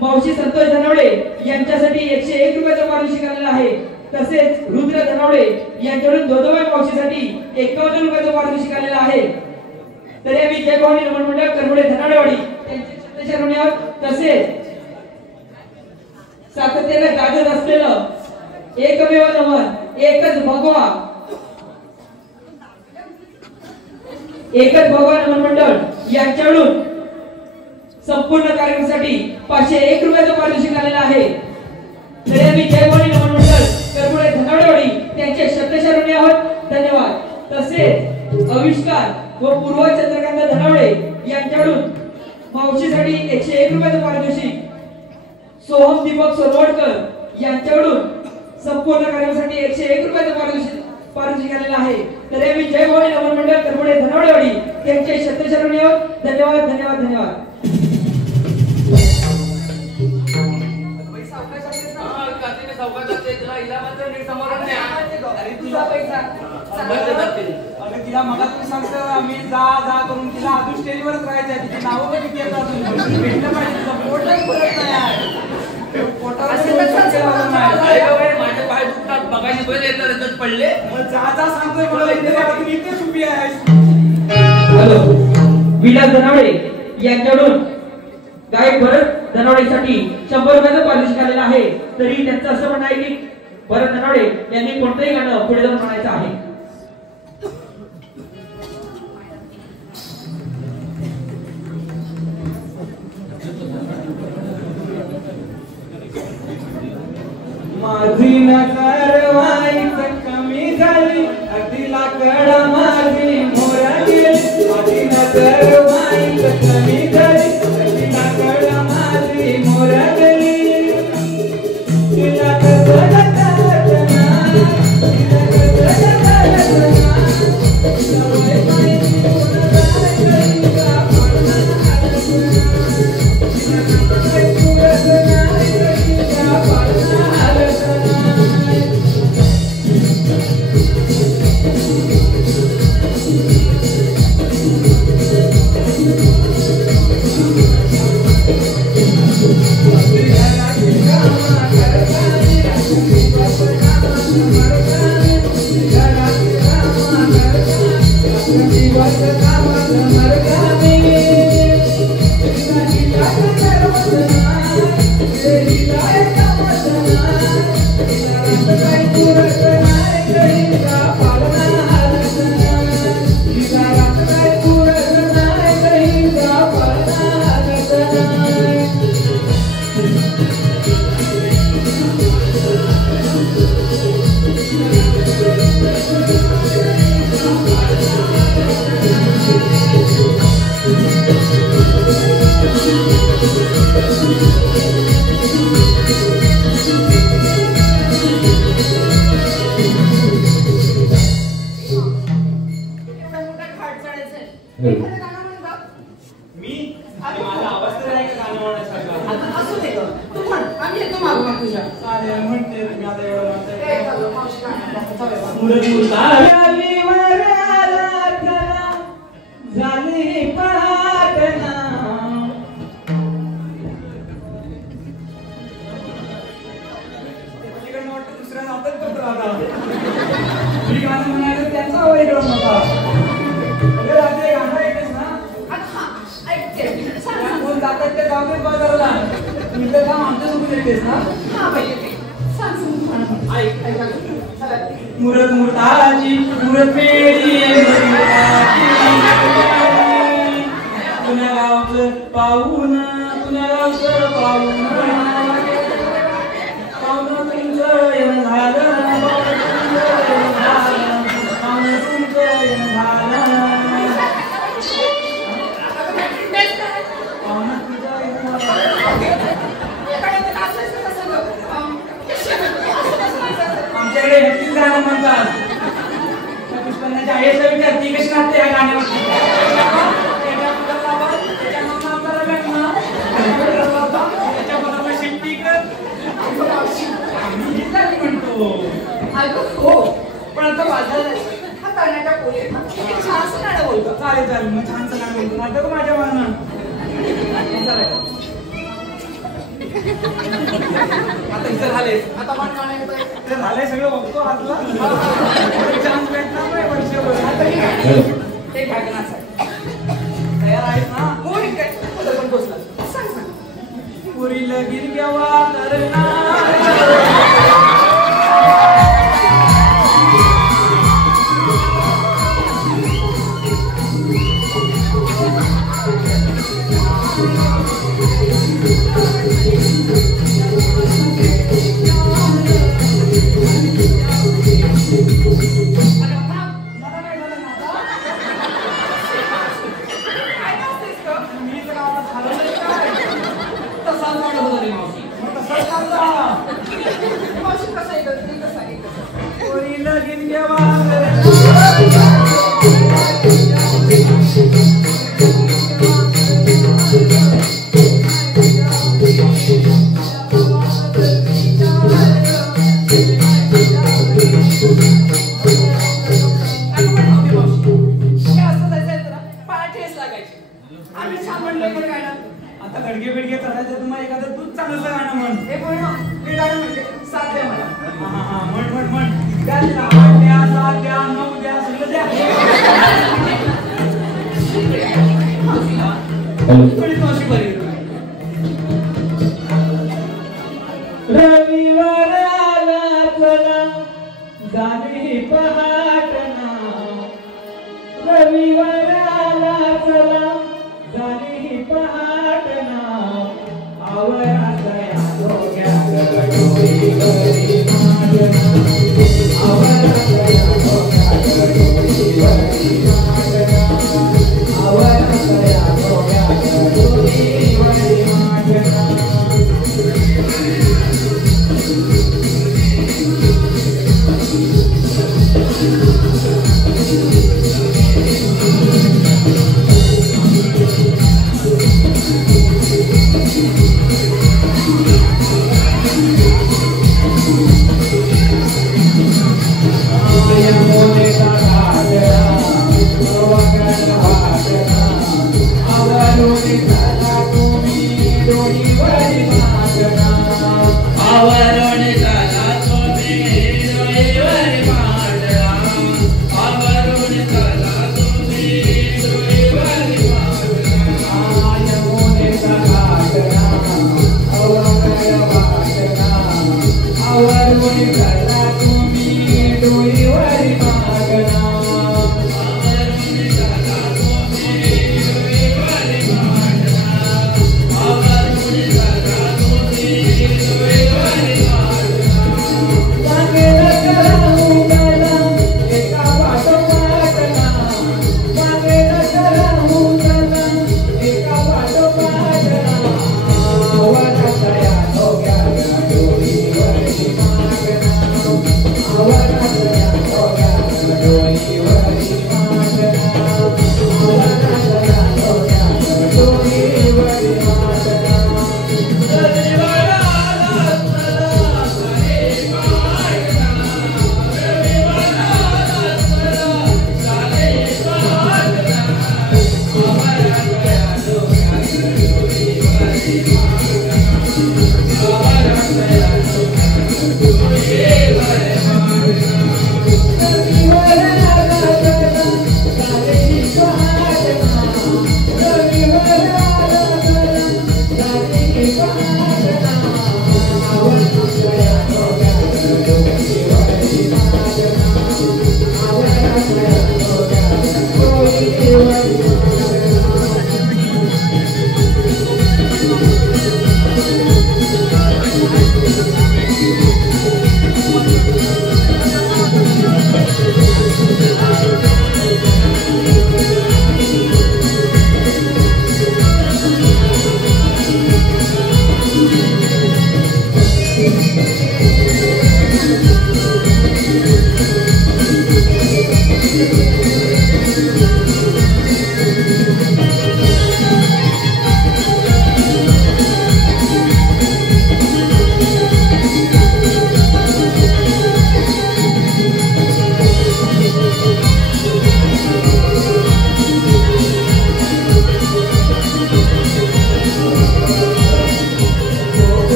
मावशी संतोष धनावडे यांच्यासाठी 101 रुपयाचं पारितोषिक आलेलं आहे. तसेच रुद्र धनावडे यांच्याकडून दोदोबाई मावशीसाठी 51 रुपयाचं पारितोषिक आलेलं आहे. तरी आम्ही जय भवानी नमन मंडळ करपुडे धनावडेवाडी त्यांचे शतशः ऋणी आहोत. तसेच सातत्याने गाजत असलेलं एकमेव नमन एकच भगवा नमन मंडळ यांच्याकडून संपूर्ण कार्यक्रमासाठी 501 रुपयाचं पारितोषिक आलेलं आहे. तर आम्ही जयभवानी नमन मंडळ करपुडे धनावडेवाडी त्यांचे शब्दशरणी आहोत. धन्यवाद. तसेच आविष्कार व पूर्व चंद्रकांत धनावडे यांच्याकडून मावशीसाठी 101 रुपयाचं पारितोषिक, सोहम दीपक सोनवडकर यांच्याकडून संपूर्ण कार्यक्रमासाठी 101 रुपयाचं पारितोषिक आलेलं आहे. तर आम्ही जयभवानी नमन मंडळ करपुडे धनावडेवाडी त्यांचे शब्दशरणी आहोत. धन्यवाद धन्यवाद धन्यवाद. तिला मग तुम्ही सांगतो आम्ही जा जा करून तिला अजून स्टेजवरच राहायचं आहे. तिची नावं पण किती येतात अजून भेटलं पाहिजे. तिचं पोटच भरत नाही आहे. पोटावर माझे पाय दुखतात बघायची पहिले येतात पडले. मग जा जा सांगतोय मला इथे तुम्ही इथेच उभी आहेस. हॅलो विलास धनावडे यांच्याकडून गायक भरत धनावडेसाठी 100 रुपयाचं पारितोषिक आलेलं आहे. तरी त्यांचं असं म्हणणं आहे की भरत धनावडे यांनी कोणतंही गाणं पुढे जाऊन म्हणायचं आहे. माझी नकारवाई कमी झाली अगदीला कड माझी मोरा गेली. माझी नकारवाई कमी झाली अगदीला कड माझी मोरा गेली. तिला कसं मुरत मुरताची मुरत पेडी तुझ्या गावचं पाहून तुझ्या गावचं पाहून पाहुणं तुमचं येणं झालं पाहुणं तुमचं येणं झालं पाहुणं तुमचं येणं झालं. आमच्याकडे भक्तीच गाणं म्हणतात. पुष्पनाच्या आईचा विचार ती कशी नाचते या गाण्यावरती. त्याच्या मनाला शिट्टी कर म्हणतो. हो पण आता वाजलं हा करण्याच्या पोले छानसं गाणं बोलतो. चालेल चालेल मग छानसं गाणं बोलतो नाटक माझ्या मनानं. आता इथं झाले आता पण गाणं येतोय ते झालंय सगळं बघतो आतला. चान्स भेटणार नाही वर्षभर. ते घ्यागनाच तयार आहेत ना. हो ठीक आहे पण बसला सांग सांग पुरी लगीन केव्हा करणार आता गडगे बिडगे चढायचं तुम्हाला एखादं दूध चांगलं गाणं म्हण हे हे गाणं म्हणते साथ द्या मला म्हण द्या साथ द्या नऊ द्या सगळं द्या रविवार आला चला गाणी पहाटना रविवार आला चला गाणी पहाटना आवरातया डोक्यात डोळी गरी माडना आवरातया डोक्यात डोळी गरी माडना आवरातया डोक्यात डोळी गरी माडना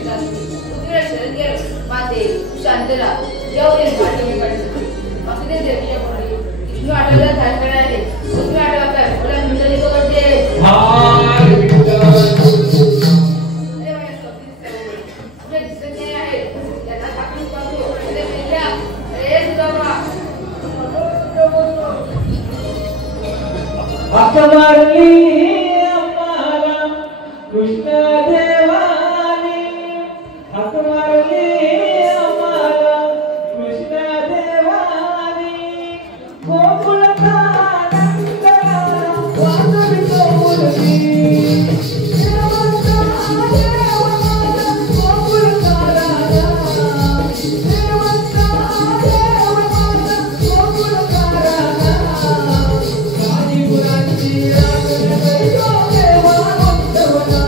भेटतात पृथ्वीराज शरदगेर माते शांतरा जेवढे भाटवे काढतात वासुदेव देवीच्या कोणी विष्णू आठवड्यात धाड करणारे पृथ्वी आठवतात मला मिळाले तो म्हणजे अरे माझ्या स्वप्नीत आपले दिसत नाही आहेत त्यांना टाकून पाहतो अरे मेल्या अरे सुदामा हाक मारली आम्हाला कृष्ण देवाने हाक मारली आम्हाला कृष्ण देवाने गोकुळचा आनंद वाजवी गोकुळी देवाचा देव माझा गोकुळचा राजा देवाचा देव माझा गोकुळचा राजा काळीपुराची रांगण देवा वंदवना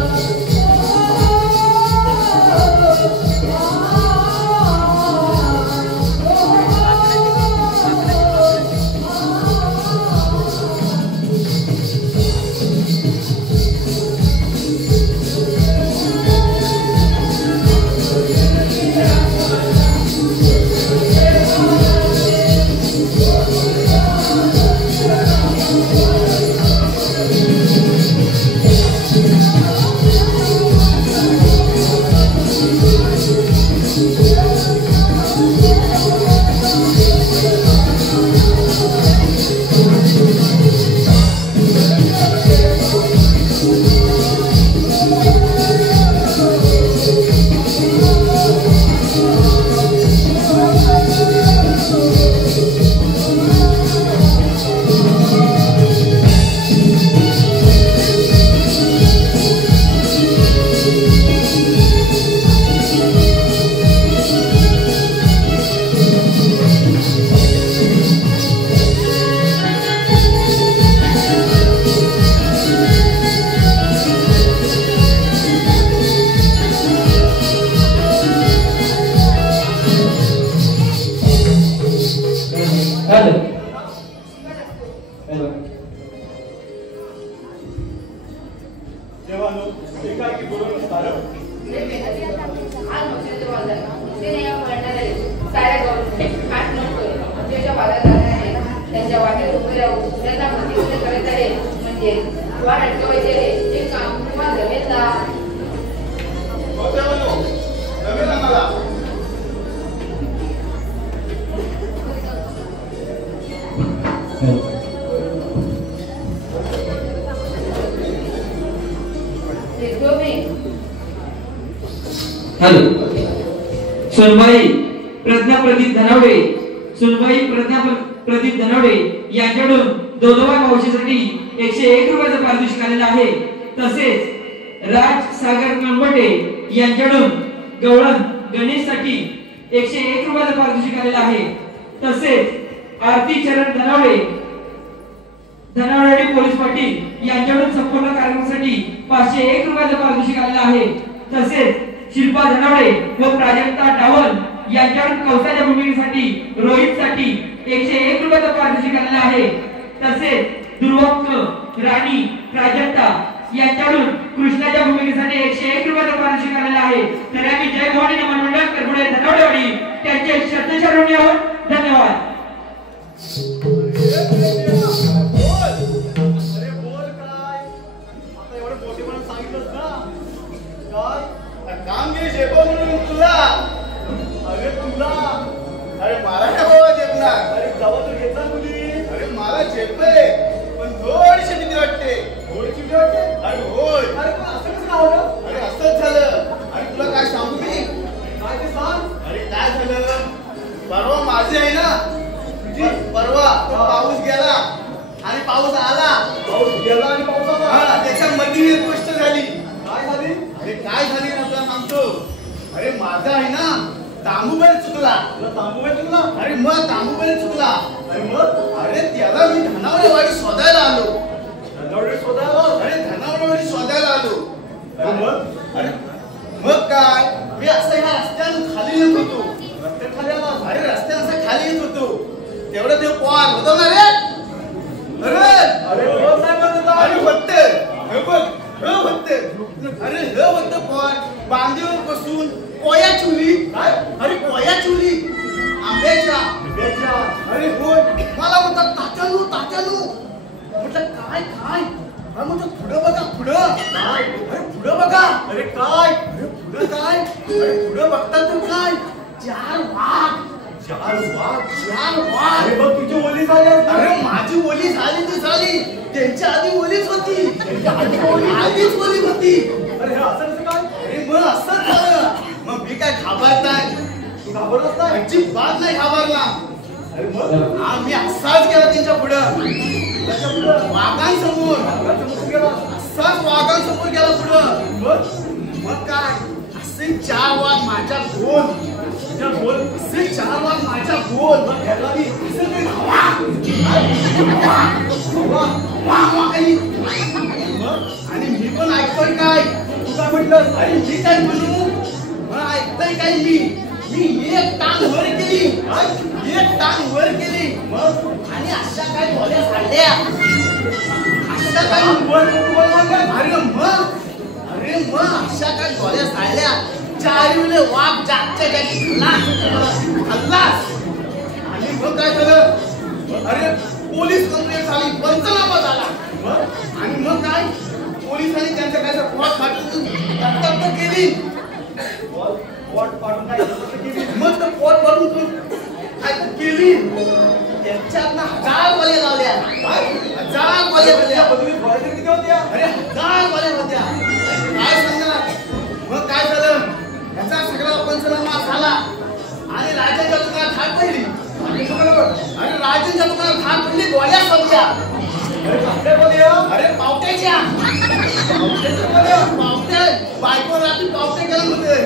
देवानो एकाकी बोलून सारं आज मोठ्याच्या बाजारात ते नाही म्हणणार आहे साऱ्या गावात आठ नसतो मोठ्याच्या बाजारात जाणार आहे त्यांच्या वाटेवर उभे राहू त्यांना प्रतिष्ठा करायचं आहे म्हणजे वाट अटकवायचे हे काम तुम्हाला जमेल ना देवानो जमेल आम्हाला हॅलो सुनबाई प्रज्ञा प्रदीप धनावडे सुनबाई प्रज्ञा प्रदीप धनावडे यांच्याकडून दोनोबा मावशीसाठी 101 रुपयाचं पारितोषिक आलेलं आहे. तसेच राज सागर कांबटे यांच्याकडून गवळण गणेशसाठी 101 रुपयाचं पारितोषिक आलेलं आहे. तसेच आरती चरण धनावडे धनावडे पोलीस पाटील यांच्याकडून संपूर्ण कार्यक्रमासाठी 501 रुपयाचं पारितोषिक आलेलं आहे. तसेच शिल्पा धनावडे व प्राजक्ता डावल यांच्याकडून कौसाच्या भूमिकेसाठी रोहितसाठी 101 रुपयाचं पारितोषिक आलेलं आहे. तसेच दुर्वांक राणी प्राजक्ता यांच्याकडून कृष्णाच्या भूमिकेसाठी 101 रुपयाचं पारितोषिक आलेलं आहे. तर आम्ही जय भवानी नमन मंडळ करपुडे धनावडेवाडी त्यांचे श्रद्धेच्या ऋणी आहोत. धन्यवाद. अरे बोल काय आता एवढं मोठेपणा सांगितलंस ना काय कामगिरी झेपव म्हणून तुला अरे मला काय बाबा झेपणार अरे जावा तू घेतला मुली अरे मला झेपले पण थोडीशी भीती वाटते अरे होय अरे पण असं कसं होतं अरे असंच झालं. अरे तुला काय सांगू मी काय ते सांग अरे काय झालं परवा माझी आहे ना तुझी परवा पाऊस गेला आणि पाऊस आला आणि पाऊस आला त्याच्यामध्ये एक गोष्ट झाली. काय झाली अरे काय झाली ना तुला सांगतो. अरे माझा आहे ना तांबूबाई चुकला अरे मग तांबूबाई चुकला अरे मग अरे त्याला मी धनावडेवाडी शोधायला आलो अरे धनावडेवाडी शोधायला आलो अरे मग काय मी असं ह्या रस्त्यानं खाली येत होतो अरे रस्त्यानं असं खाली येत होतो तेवढं ते पॉन होतो ना रे अरे अरे होते हे बघ हे होते अरे हे होतं पॉन बांधीवर बसून म्हणजे पुढं बघा पुढं. काय अरे पुढं बघा. अरे काय अरे पुढं काय अरे पुढं बघता तर काय 4 वाघ. 4 वाघ 4 वाघ. अरे बघ तुझी ओली झाली. अरे माझी ओली झाली ती झाली त्यांच्या आधी ओलीच होती. आधीच ओली होती. अरे हे असं कसं काय. अरे मग असंच झालं. मग मी काय घाबरताय. तू घाबरलास नाही. अजिबात नाही घाबरला. अरे मग मी असाच गेला त्यांच्या पुढं वाघांसमोर. असाच वाघांसमोर गेला पुढं. मग काय असे 4 वाघ माझ्या गोल. असे 4 वाघ माझ्या गोल. आणि मी पण ऐकतोय काय. तू काय म्हटलं. अरे मी काय म्हणू ऐकतोय काय. मी एक टांग वर केली. एक टांग वर केली. आणि अशा काय गोळ्या झाल्या. अशा काय अरे मग अशा काय गोळ्या झाल्या. 4 वाघ जागच्या जागी हल्लास. आणि मग काय झालं. अरे पोलीस कंप्लेंट झाली. पंचनामा झाला. आणि मग काय पोलिसांनी त्यांच्या काय पोट फाटून केली. मग तर पोट भरून काय केली. त्यांच्यातनं 1000 गोळ्या लावल्या. 1000 गोळ्या होत्या. किती होत्या. अरे 1000 गोळ्या होत्या. काय सांगणार. मग काय झालं. याचा सगळा पंचनामा झाला. आणि राजांच्या दुकानात धाड पडली. आणि राजांच्या दुकानात धाड पडली. गोळ्या संपल्या. अरे पावट्याच्या पावट्या बायको रात्री पावटे केलं होते.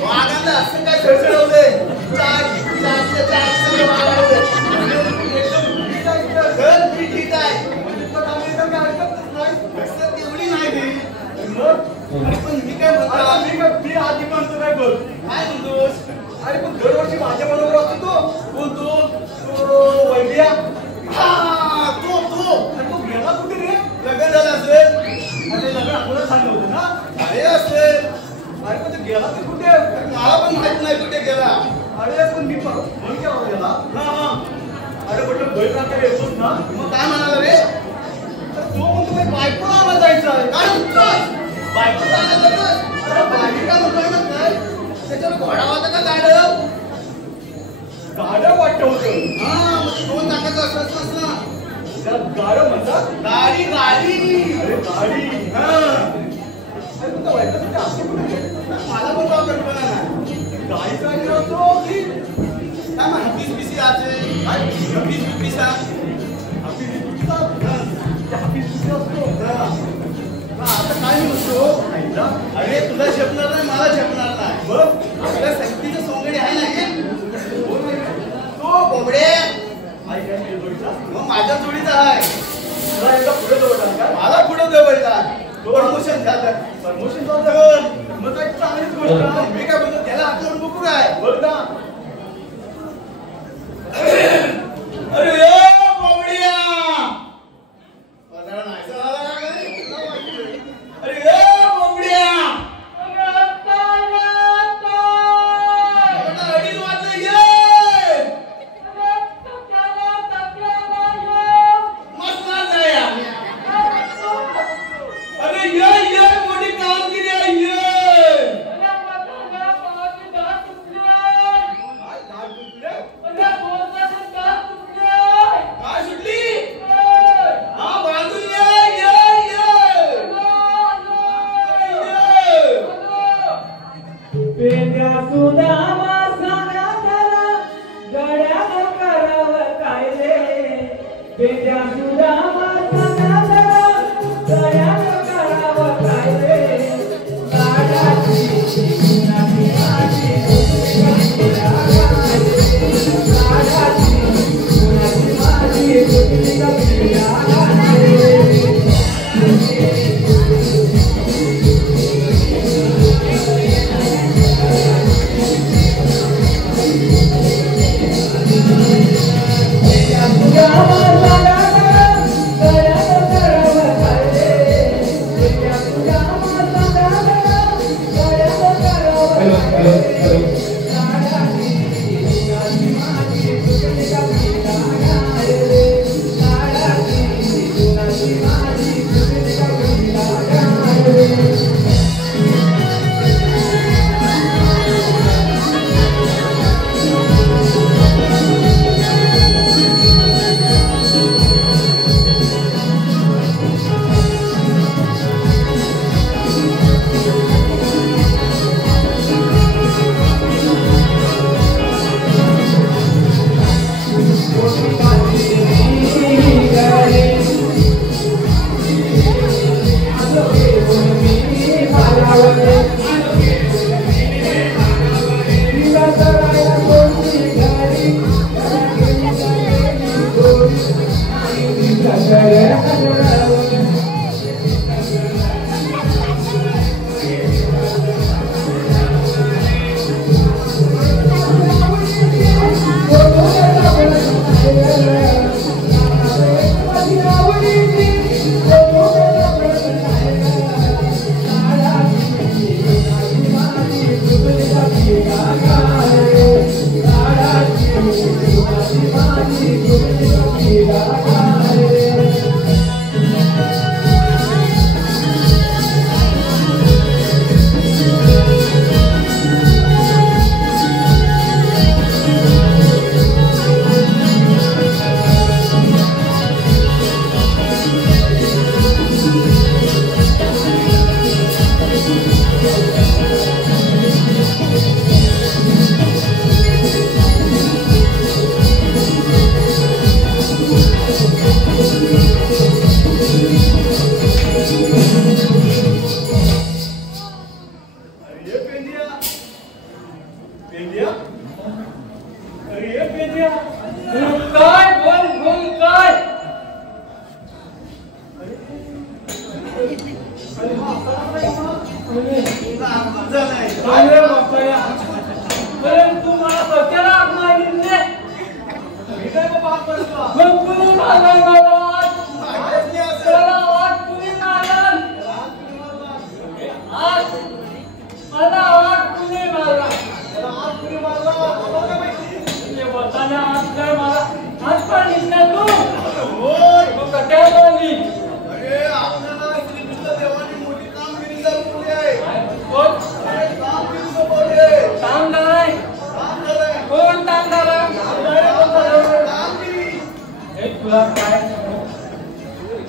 वाघांना असं काय छळछळवले. 4 ठीक आहे. तेवढी नाही पण मी काय म्हणतो. मी आधी म्हणतो काय बोल. काय म्हणतोस. अरे पण दरवर्षी माझ्या बरोबर असतो तो. बोलतो तो वैद्या. हा तो गेला कुठे रे. लग्न झालं असेल. अरे लग्न आपल्याला झालं होतं ना. अरे असेल. अरे पण तो गेला तर कुठे. मला पण माहित नाही कुठे गेला. अरे पण मी फोन केला गेला. अरे म्हटलं बैल रात्री येतोच ना. मग काय म्हणाला रे. तो म्हणतो बायकोला आला जायचं आहे. काय म्हणतोस. बायकोला आला जायचं. अरे बायको काय म्हणतोय ना काय. त्याच्यावर घोडा होता का गाडव. गाडव वाटत होतं. हा मग 2 चाकाचं असंच ना. गाडव म्हणतात. गाडी गाडी. अरे गाडी. हा अरे पण वाईटासाठी असं कुठे. मला पण कल्पना नाही. गाडी काय करतो की काय म्हणा 20 याचे. काय 20 आता काय म्हणतो. अरे तुला झेपणार नाही मला झेपणार नाही. बघ आपल्या संगीतीचे सोंगडी आहे ना हे. तो बोबडे मग माझ्या जोडीचा आहे. पुढे जवळ मला पुढे जवळचा. प्रमोशन झालं. प्रमोशन झालं मग काय चांगलीच गोष्ट. मी काय म्हणतो त्याला आपल्यावर बघू काय. बघ ना. अरे बोबड्या. अरे बोबड्या. अरे ये मोठी कामगिरी तू मला सत्याला आपला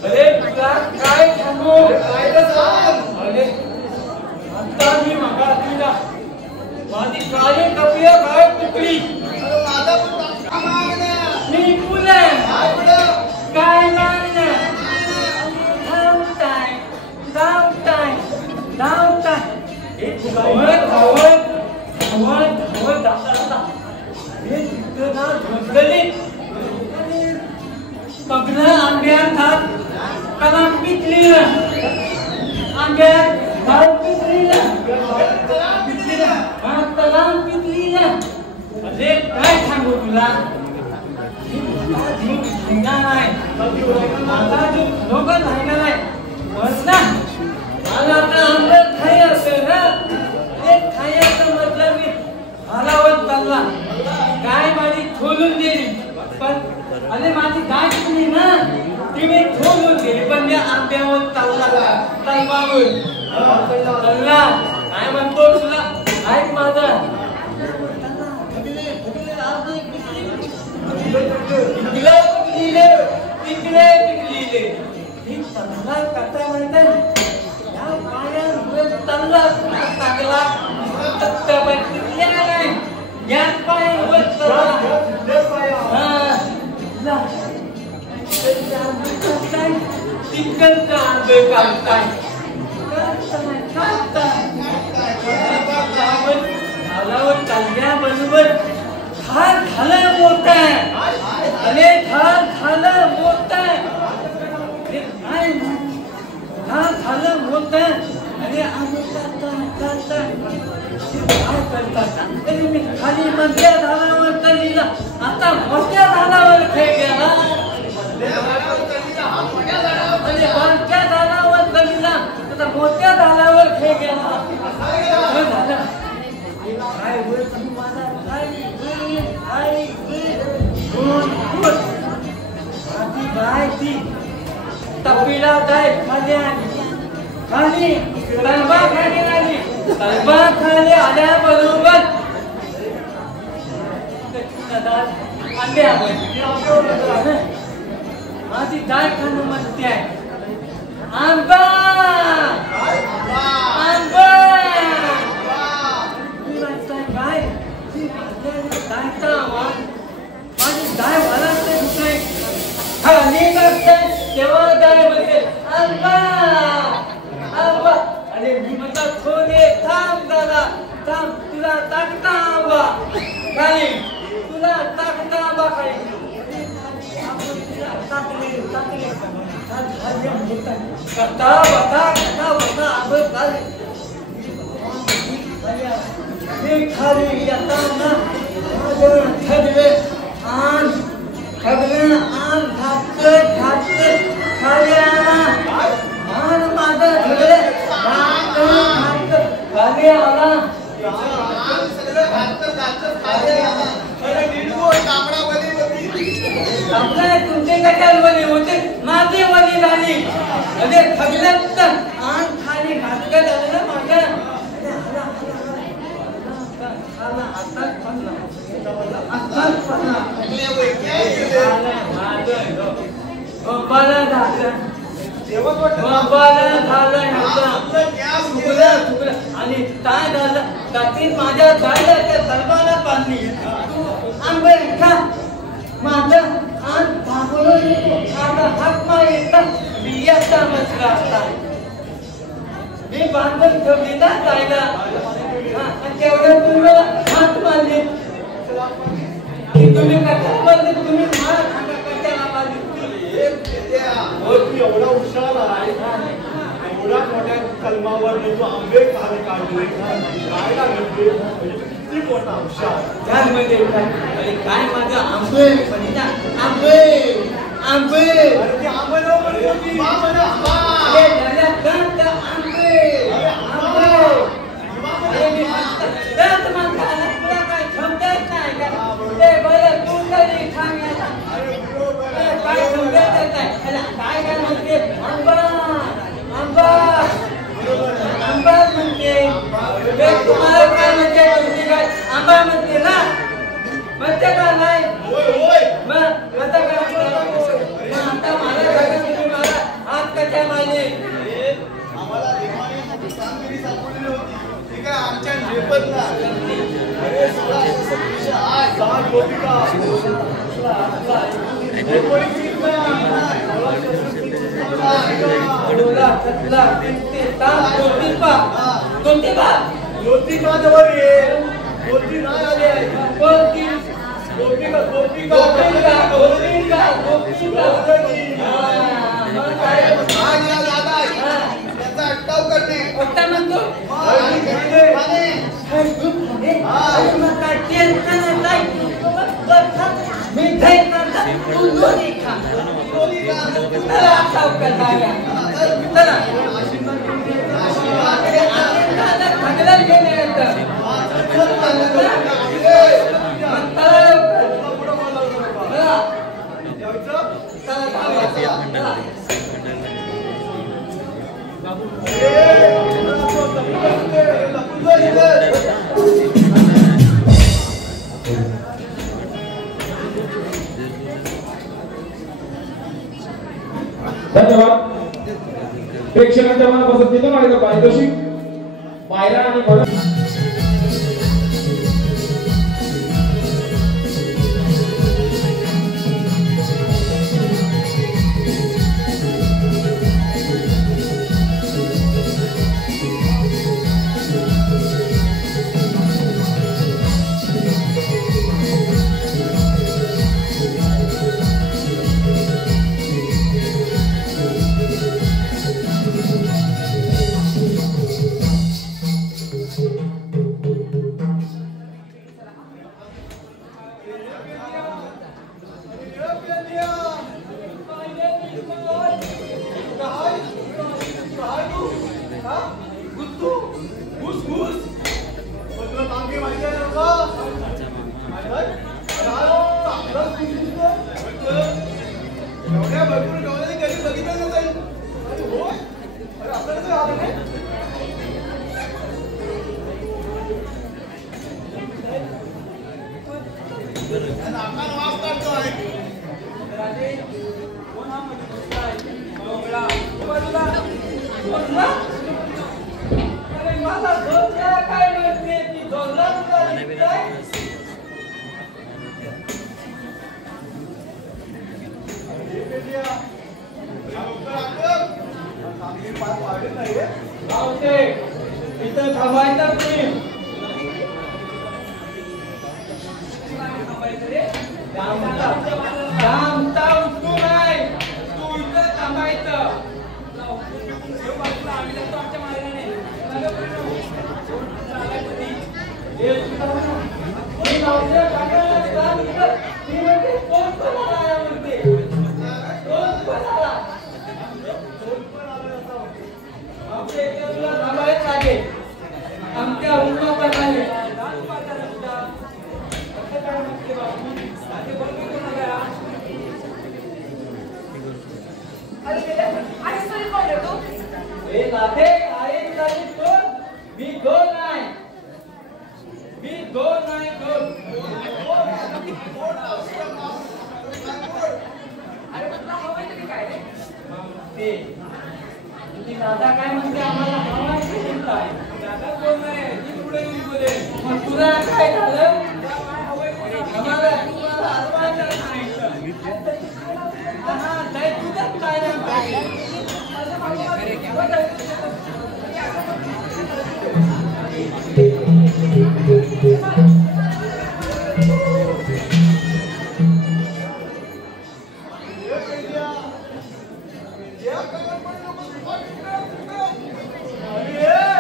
अरे तुला काय सांगू अरे आता मी मगा तुला माझी काळी कपडे काय तुटली मी पुले काय नाही धावताय हे धावत जाता हे तिथं ना झोपलेली बघणं आंब्यात हात कलाम पिकलीलं आंब्यात भाव पिकलीलं कलाम पिकलीलं अरे काय सांगू तुला माझा जीव लोक राहिला नाही बस ना मला आता आंब्यात खाई असेल ना ते खायचं म्हटलं मी हरावत चालला गाय माझी खोलून गेली पण अरे माझी गाय नाही ना ती मी खोलून गेली पण त्या आंब्यावर चालला काय म्हणतो तुला ऐक माझं पिकले कथा म्हणतात या पायांवर चालला टाकला पिकल्या नाही या पायांवर तिकडचं आंबे काढताय झाडावर चालल्याबरोबर खार झालं मोठं अरे खार झालं मोठं खार झालं मोठं अरे आम्ही तरी मी खाली मधल्या झाडावर चढला आता मोठ्या झाडावर खेळ गेला आणि वरच्या झाडावर चढला आता मोठ्या झाडावर खेळ गेला काय होईल तुम्हाला काय माझी गाय ती तपीला जाय खाली तलबा खाली आली तलबा खाली आल्याबरोबर माझी गाय खाणं म्हणते आहे आंबा आंबा गाय गायचा आवाज माझी गाय मला दुसरे खाली करते तेव्हा गाय म्हणते आंबा आंबा अरे मी म्हणता थोडे थांब दादा थांब तुला टाकता आंबा खाली तुला टाकता आंबा खाली कथा बता आंबे खाली येताना खडवे आण घातलं खाली आण माझं खाली आला आपल्या तुमचे काय वली होते माझे वली झाली अरे खगल्यात तर आण खाली घातलं झालं ना माझ्या आणि काय झालं त्यातील माझ्या गायला त्या सर्वांना बांधली आंबे खा माझं आण भागवून आता हात मार बियाचा मसला असता मी बांधून ठेवली ना गायला तेवढं तुम्ही हात मारले तुम्ही कथा बोलले तुम्ही मला सांगा कशाला मारली एवढा हुशार आहे एवढा मोठ्या बरोबर तू आंबे काढले काय लागले किती मोठा औषध त्यामध्ये काय माझं आंबे आंबे आंबे अरे ते आंबे नको म्हणतो ती आंबे अरे दादा दंत आंबे आंबे अरे मी दंत म्हणताना तुला काय समजत नाही का ते बरं तू तरी सांग काय समजत नाही काय काय म्हणते आंबा आंबा आंबा म्हणते तुम्हाला काय म्हणते काय आंबा म्हणते ना म्हणते का नाही मग आता काय आता मला तुम्ही मला हात कशा मारले आम्हाला देवाने कामगिरी सापडली होती ठीक आहे आमच्या झेपतला अरे सगळा विषय आज जाण गोपिका गोपिका जवळ ये गोपी नाही आले गोपी गोपिका गोपिका गोपिका गोपिका गोपिका त्याचा अटकाव करणे आता म्हणतो धन्यवाद प्रेक्षकांच्या मनापासून तिथं माझ्या पारितोषिक मायरा आणि भरत इथं थांबायचं तुम्ही थांबता उठू नाही तू इथं थांबायचं आमच्या उन्मापाने दादा काय म्हणते आम्हाला दादा बोलणार आहे ती पुढे येऊन बोले मग तुला काय झालं आम्हाला Yeah.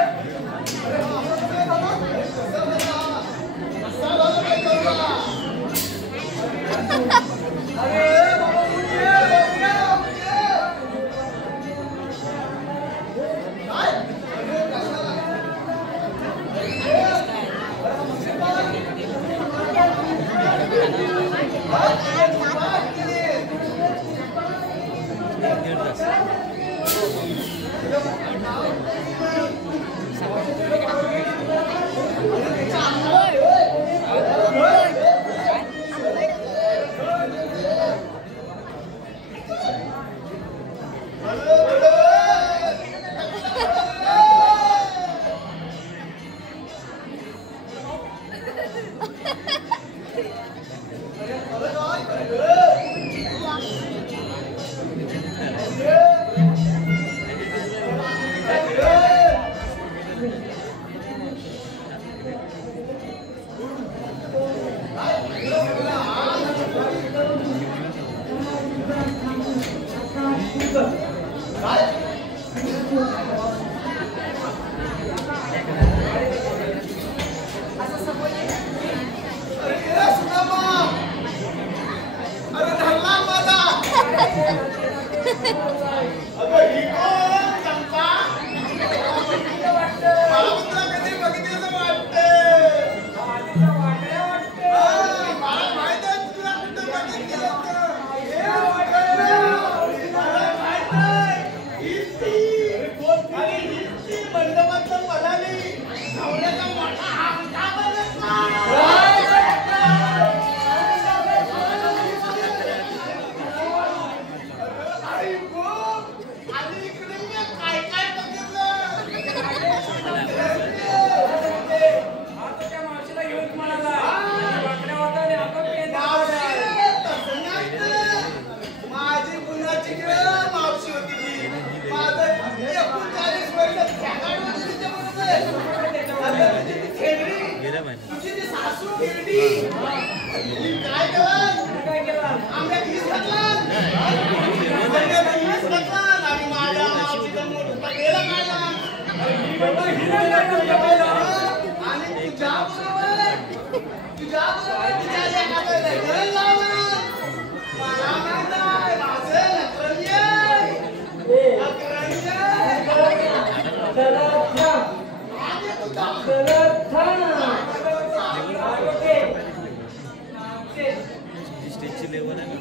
आणि तुझ्या बरोबर तिच्या लेकाचं लग्न लावलं. मला माहित आहे, माझं अकरंज आहे. अकरंज आहे. चला थांब. चला थांब. स्टेजची लेवल आहे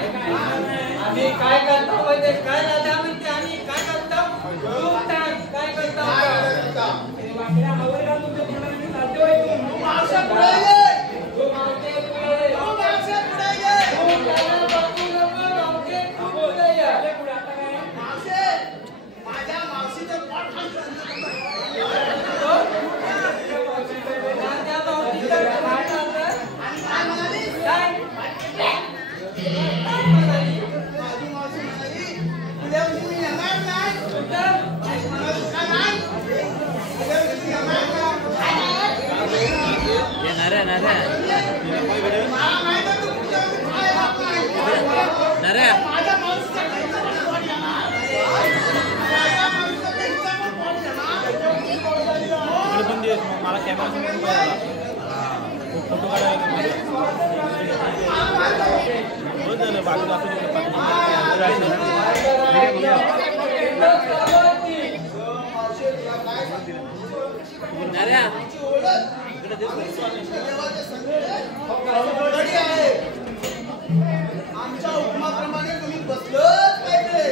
आम्ही काय करतो म्हणजे काय दादा म्हणते आम्ही काय करतो काय करतो मला कॅमेरा फोटो काढायला बाजूला आमच्या उपमाप्रमाणे तुम्ही बसलंच पाहिजे.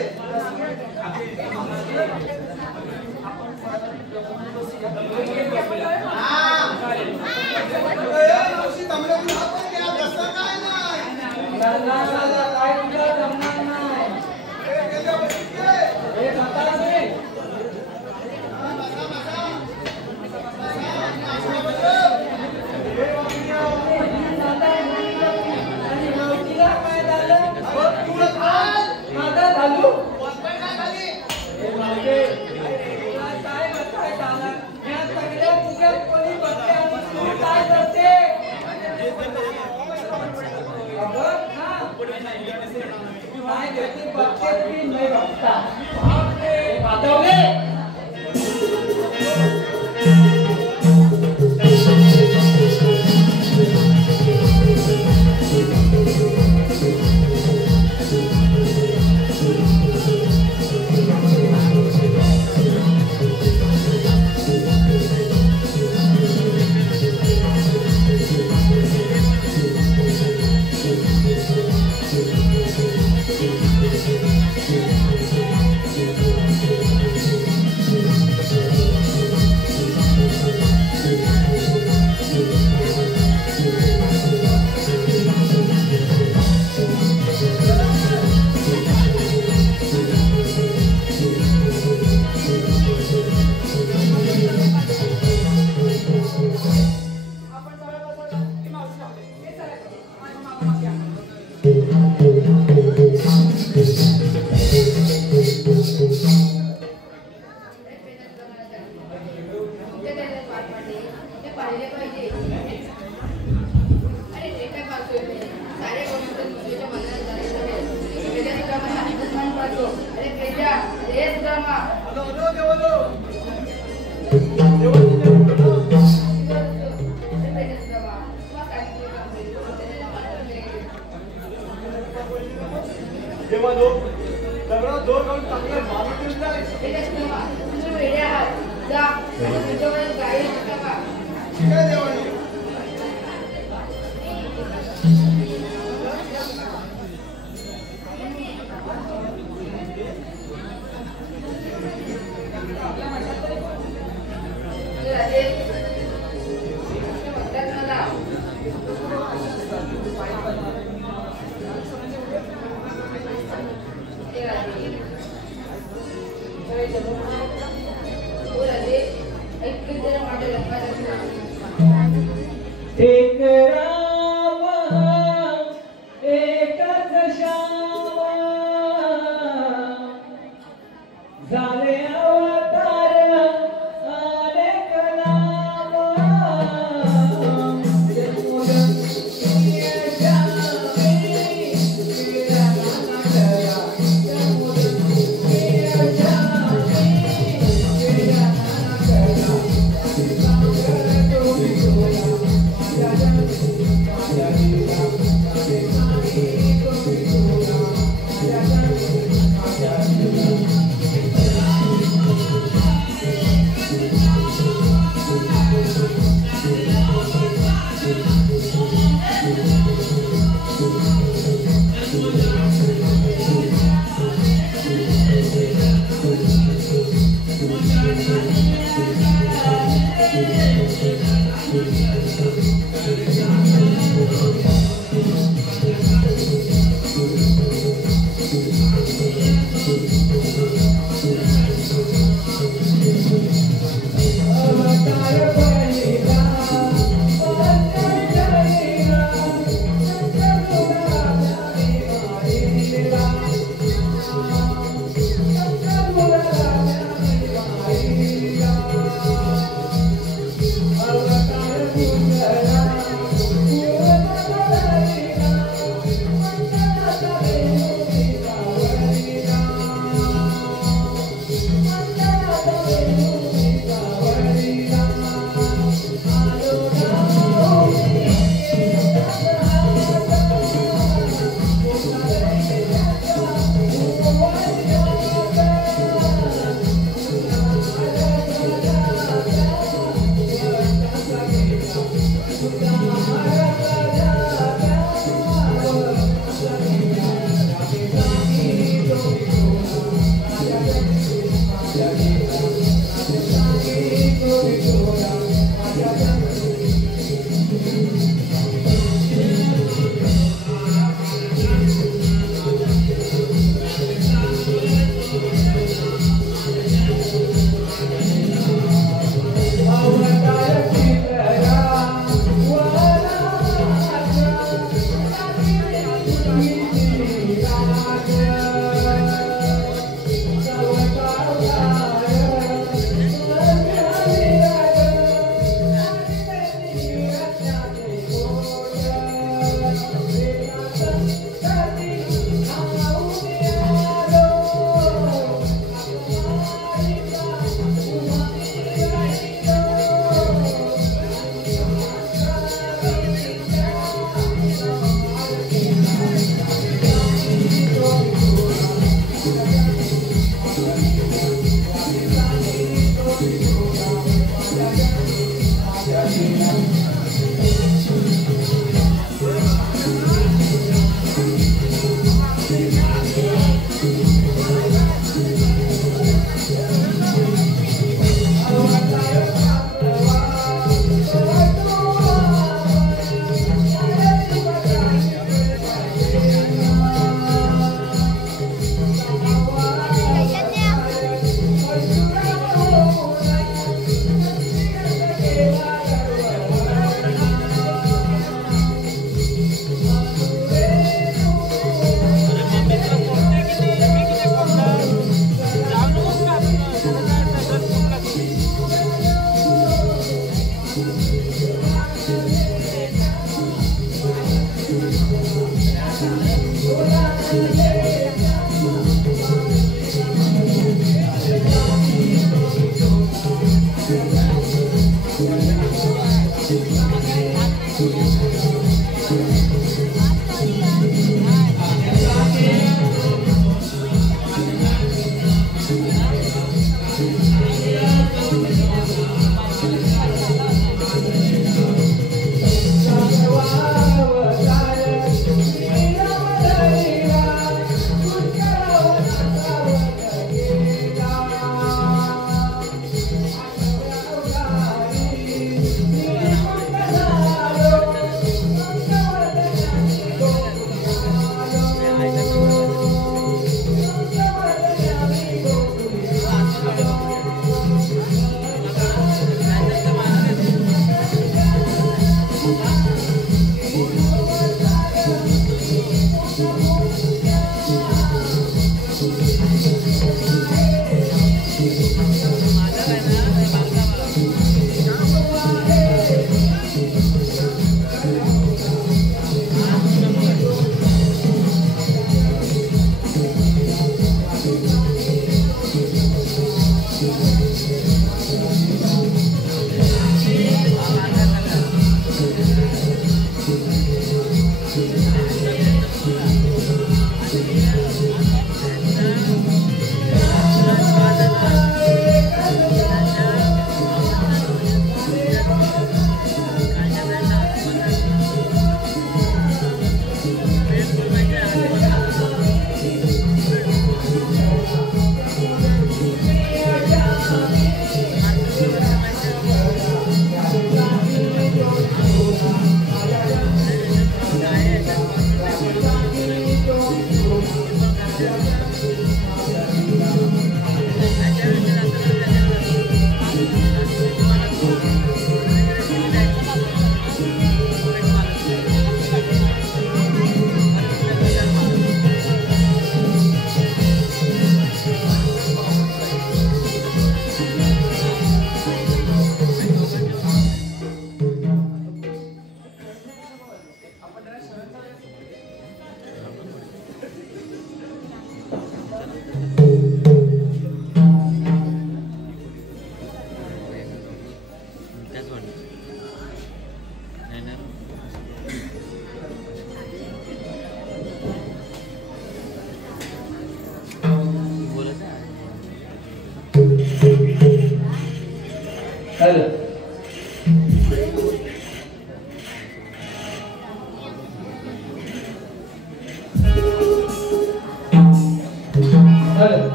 तुला हे सुदामा जेव्हा दगडात जोर लावून चांगलं मारून दिलं तुम्ही वेडे आहात जा तुमच्यावर गाडी नका ठीक आहे देवानी एक राम एकच श्याम झाले अवतार अनेक नाम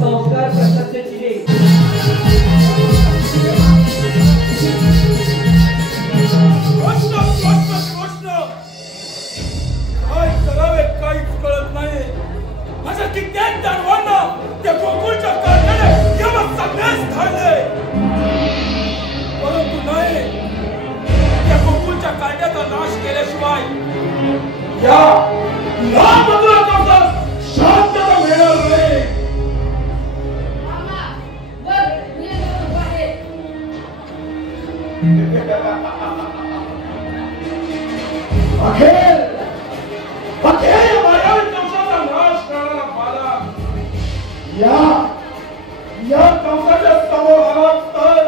संस्कार कशाचे चिरे काय करावे काहीच कळत नाही. माझ्या कित्येक दानवांना त्या गोकुळच्या कारणाने यमक सगळेच धाडले, परंतु नाही, त्या गोकुळच्या काट्याचा नाश केल्याशिवाय या लाभद्राचा शांतता मिळणार नाही. मामा वर मुले जाऊन बाहेर. अखेर अखेर मायावी कंसाचा नाश करणारा पाला या कंसाच्या समोर आलाच तर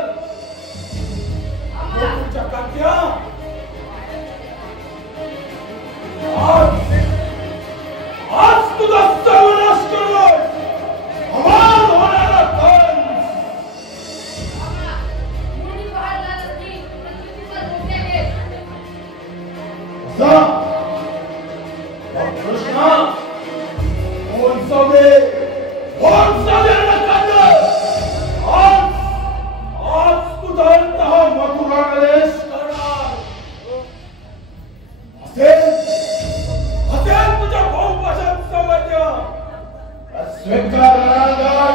गोकुळच्या काट्या आज तुझा सर्वनाश करणार अमार होणारा कंस. मामा मुली बाहेर जात असली तर कितीवर मोठे आहेत. कृष्णा कोण सौदे आज तुझा अंतः मथुरा नरेश करणार असेल तुझ्या भाऊ पाशात सामर्थ्य स्वीकार करणार.